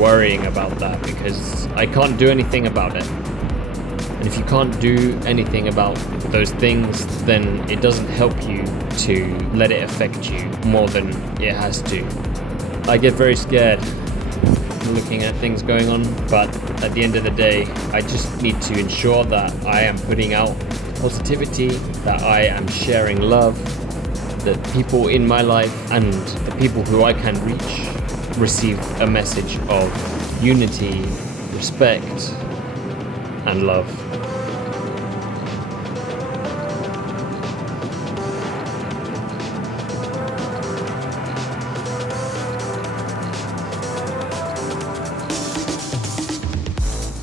worrying about that, because I can't do anything about it. And if you can't do anything about those things, then it doesn't help you to let it affect you more than it has to. I get very scared looking at things going on, but at the end of the day, I just need to ensure that I am putting out positivity, that I am sharing love, that people in my life and the people who I can reach receive a message of unity, respect, and love.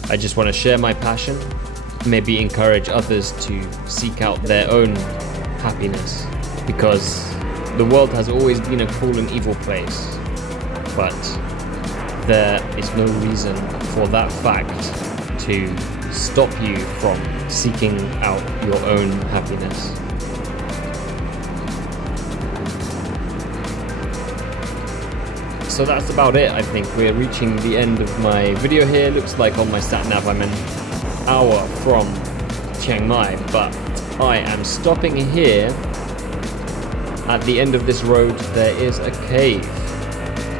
I just want to share my passion, maybe encourage others to seek out their own happiness, because the world has always been a cruel and evil place, but there is no reason for that fact to stop you from seeking out your own happiness. So that's about it. I think we're reaching the end of my video here. Looks like on my sat nav I'm an hour from Chiang Mai, but I am stopping here. At the end of this road there is a cave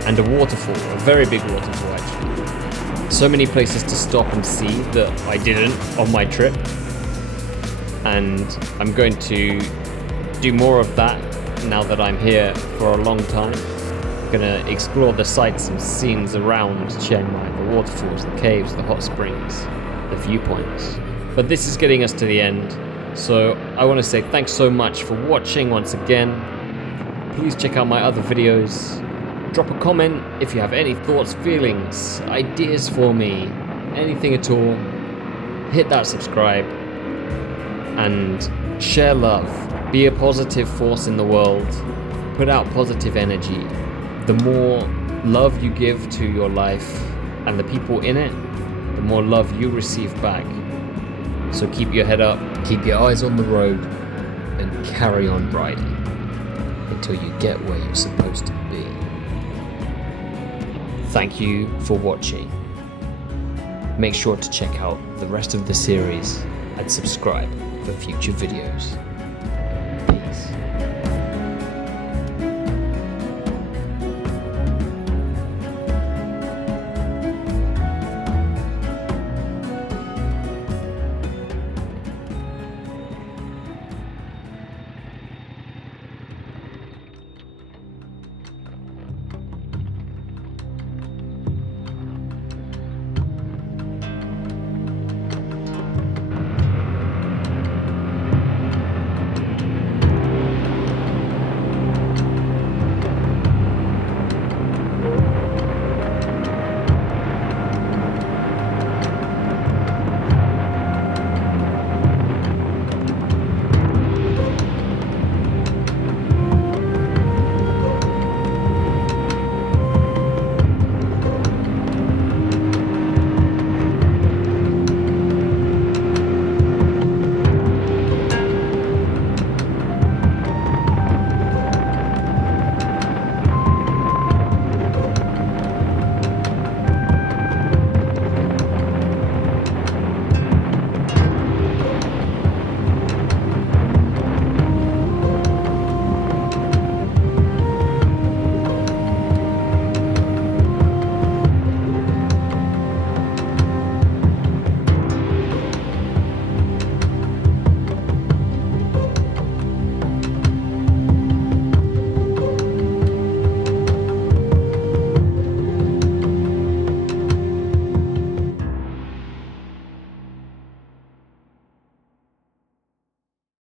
and a waterfall, a very big waterfall actually. So many places to stop and see that I didn't on my trip, and I'm going to do more of that now that I'm here for a long time. Gonna explore the sights and scenes around Chiang Mai, the waterfalls, the caves, the hot springs, the viewpoints. But this is getting us to the end, so I want to say thanks so much for watching once again. Please check out my other videos. Drop a comment if you have any thoughts, feelings, ideas for me, anything at all. Hit that subscribe and share love. Be a positive force in the world. Put out positive energy. The more love you give to your life and the people in it, the more love you receive back. So keep your head up, keep your eyes on the road, and carry on riding until you get where you're supposed to be. Thank you for watching. Make sure to check out the rest of the series and subscribe for future videos. Peace.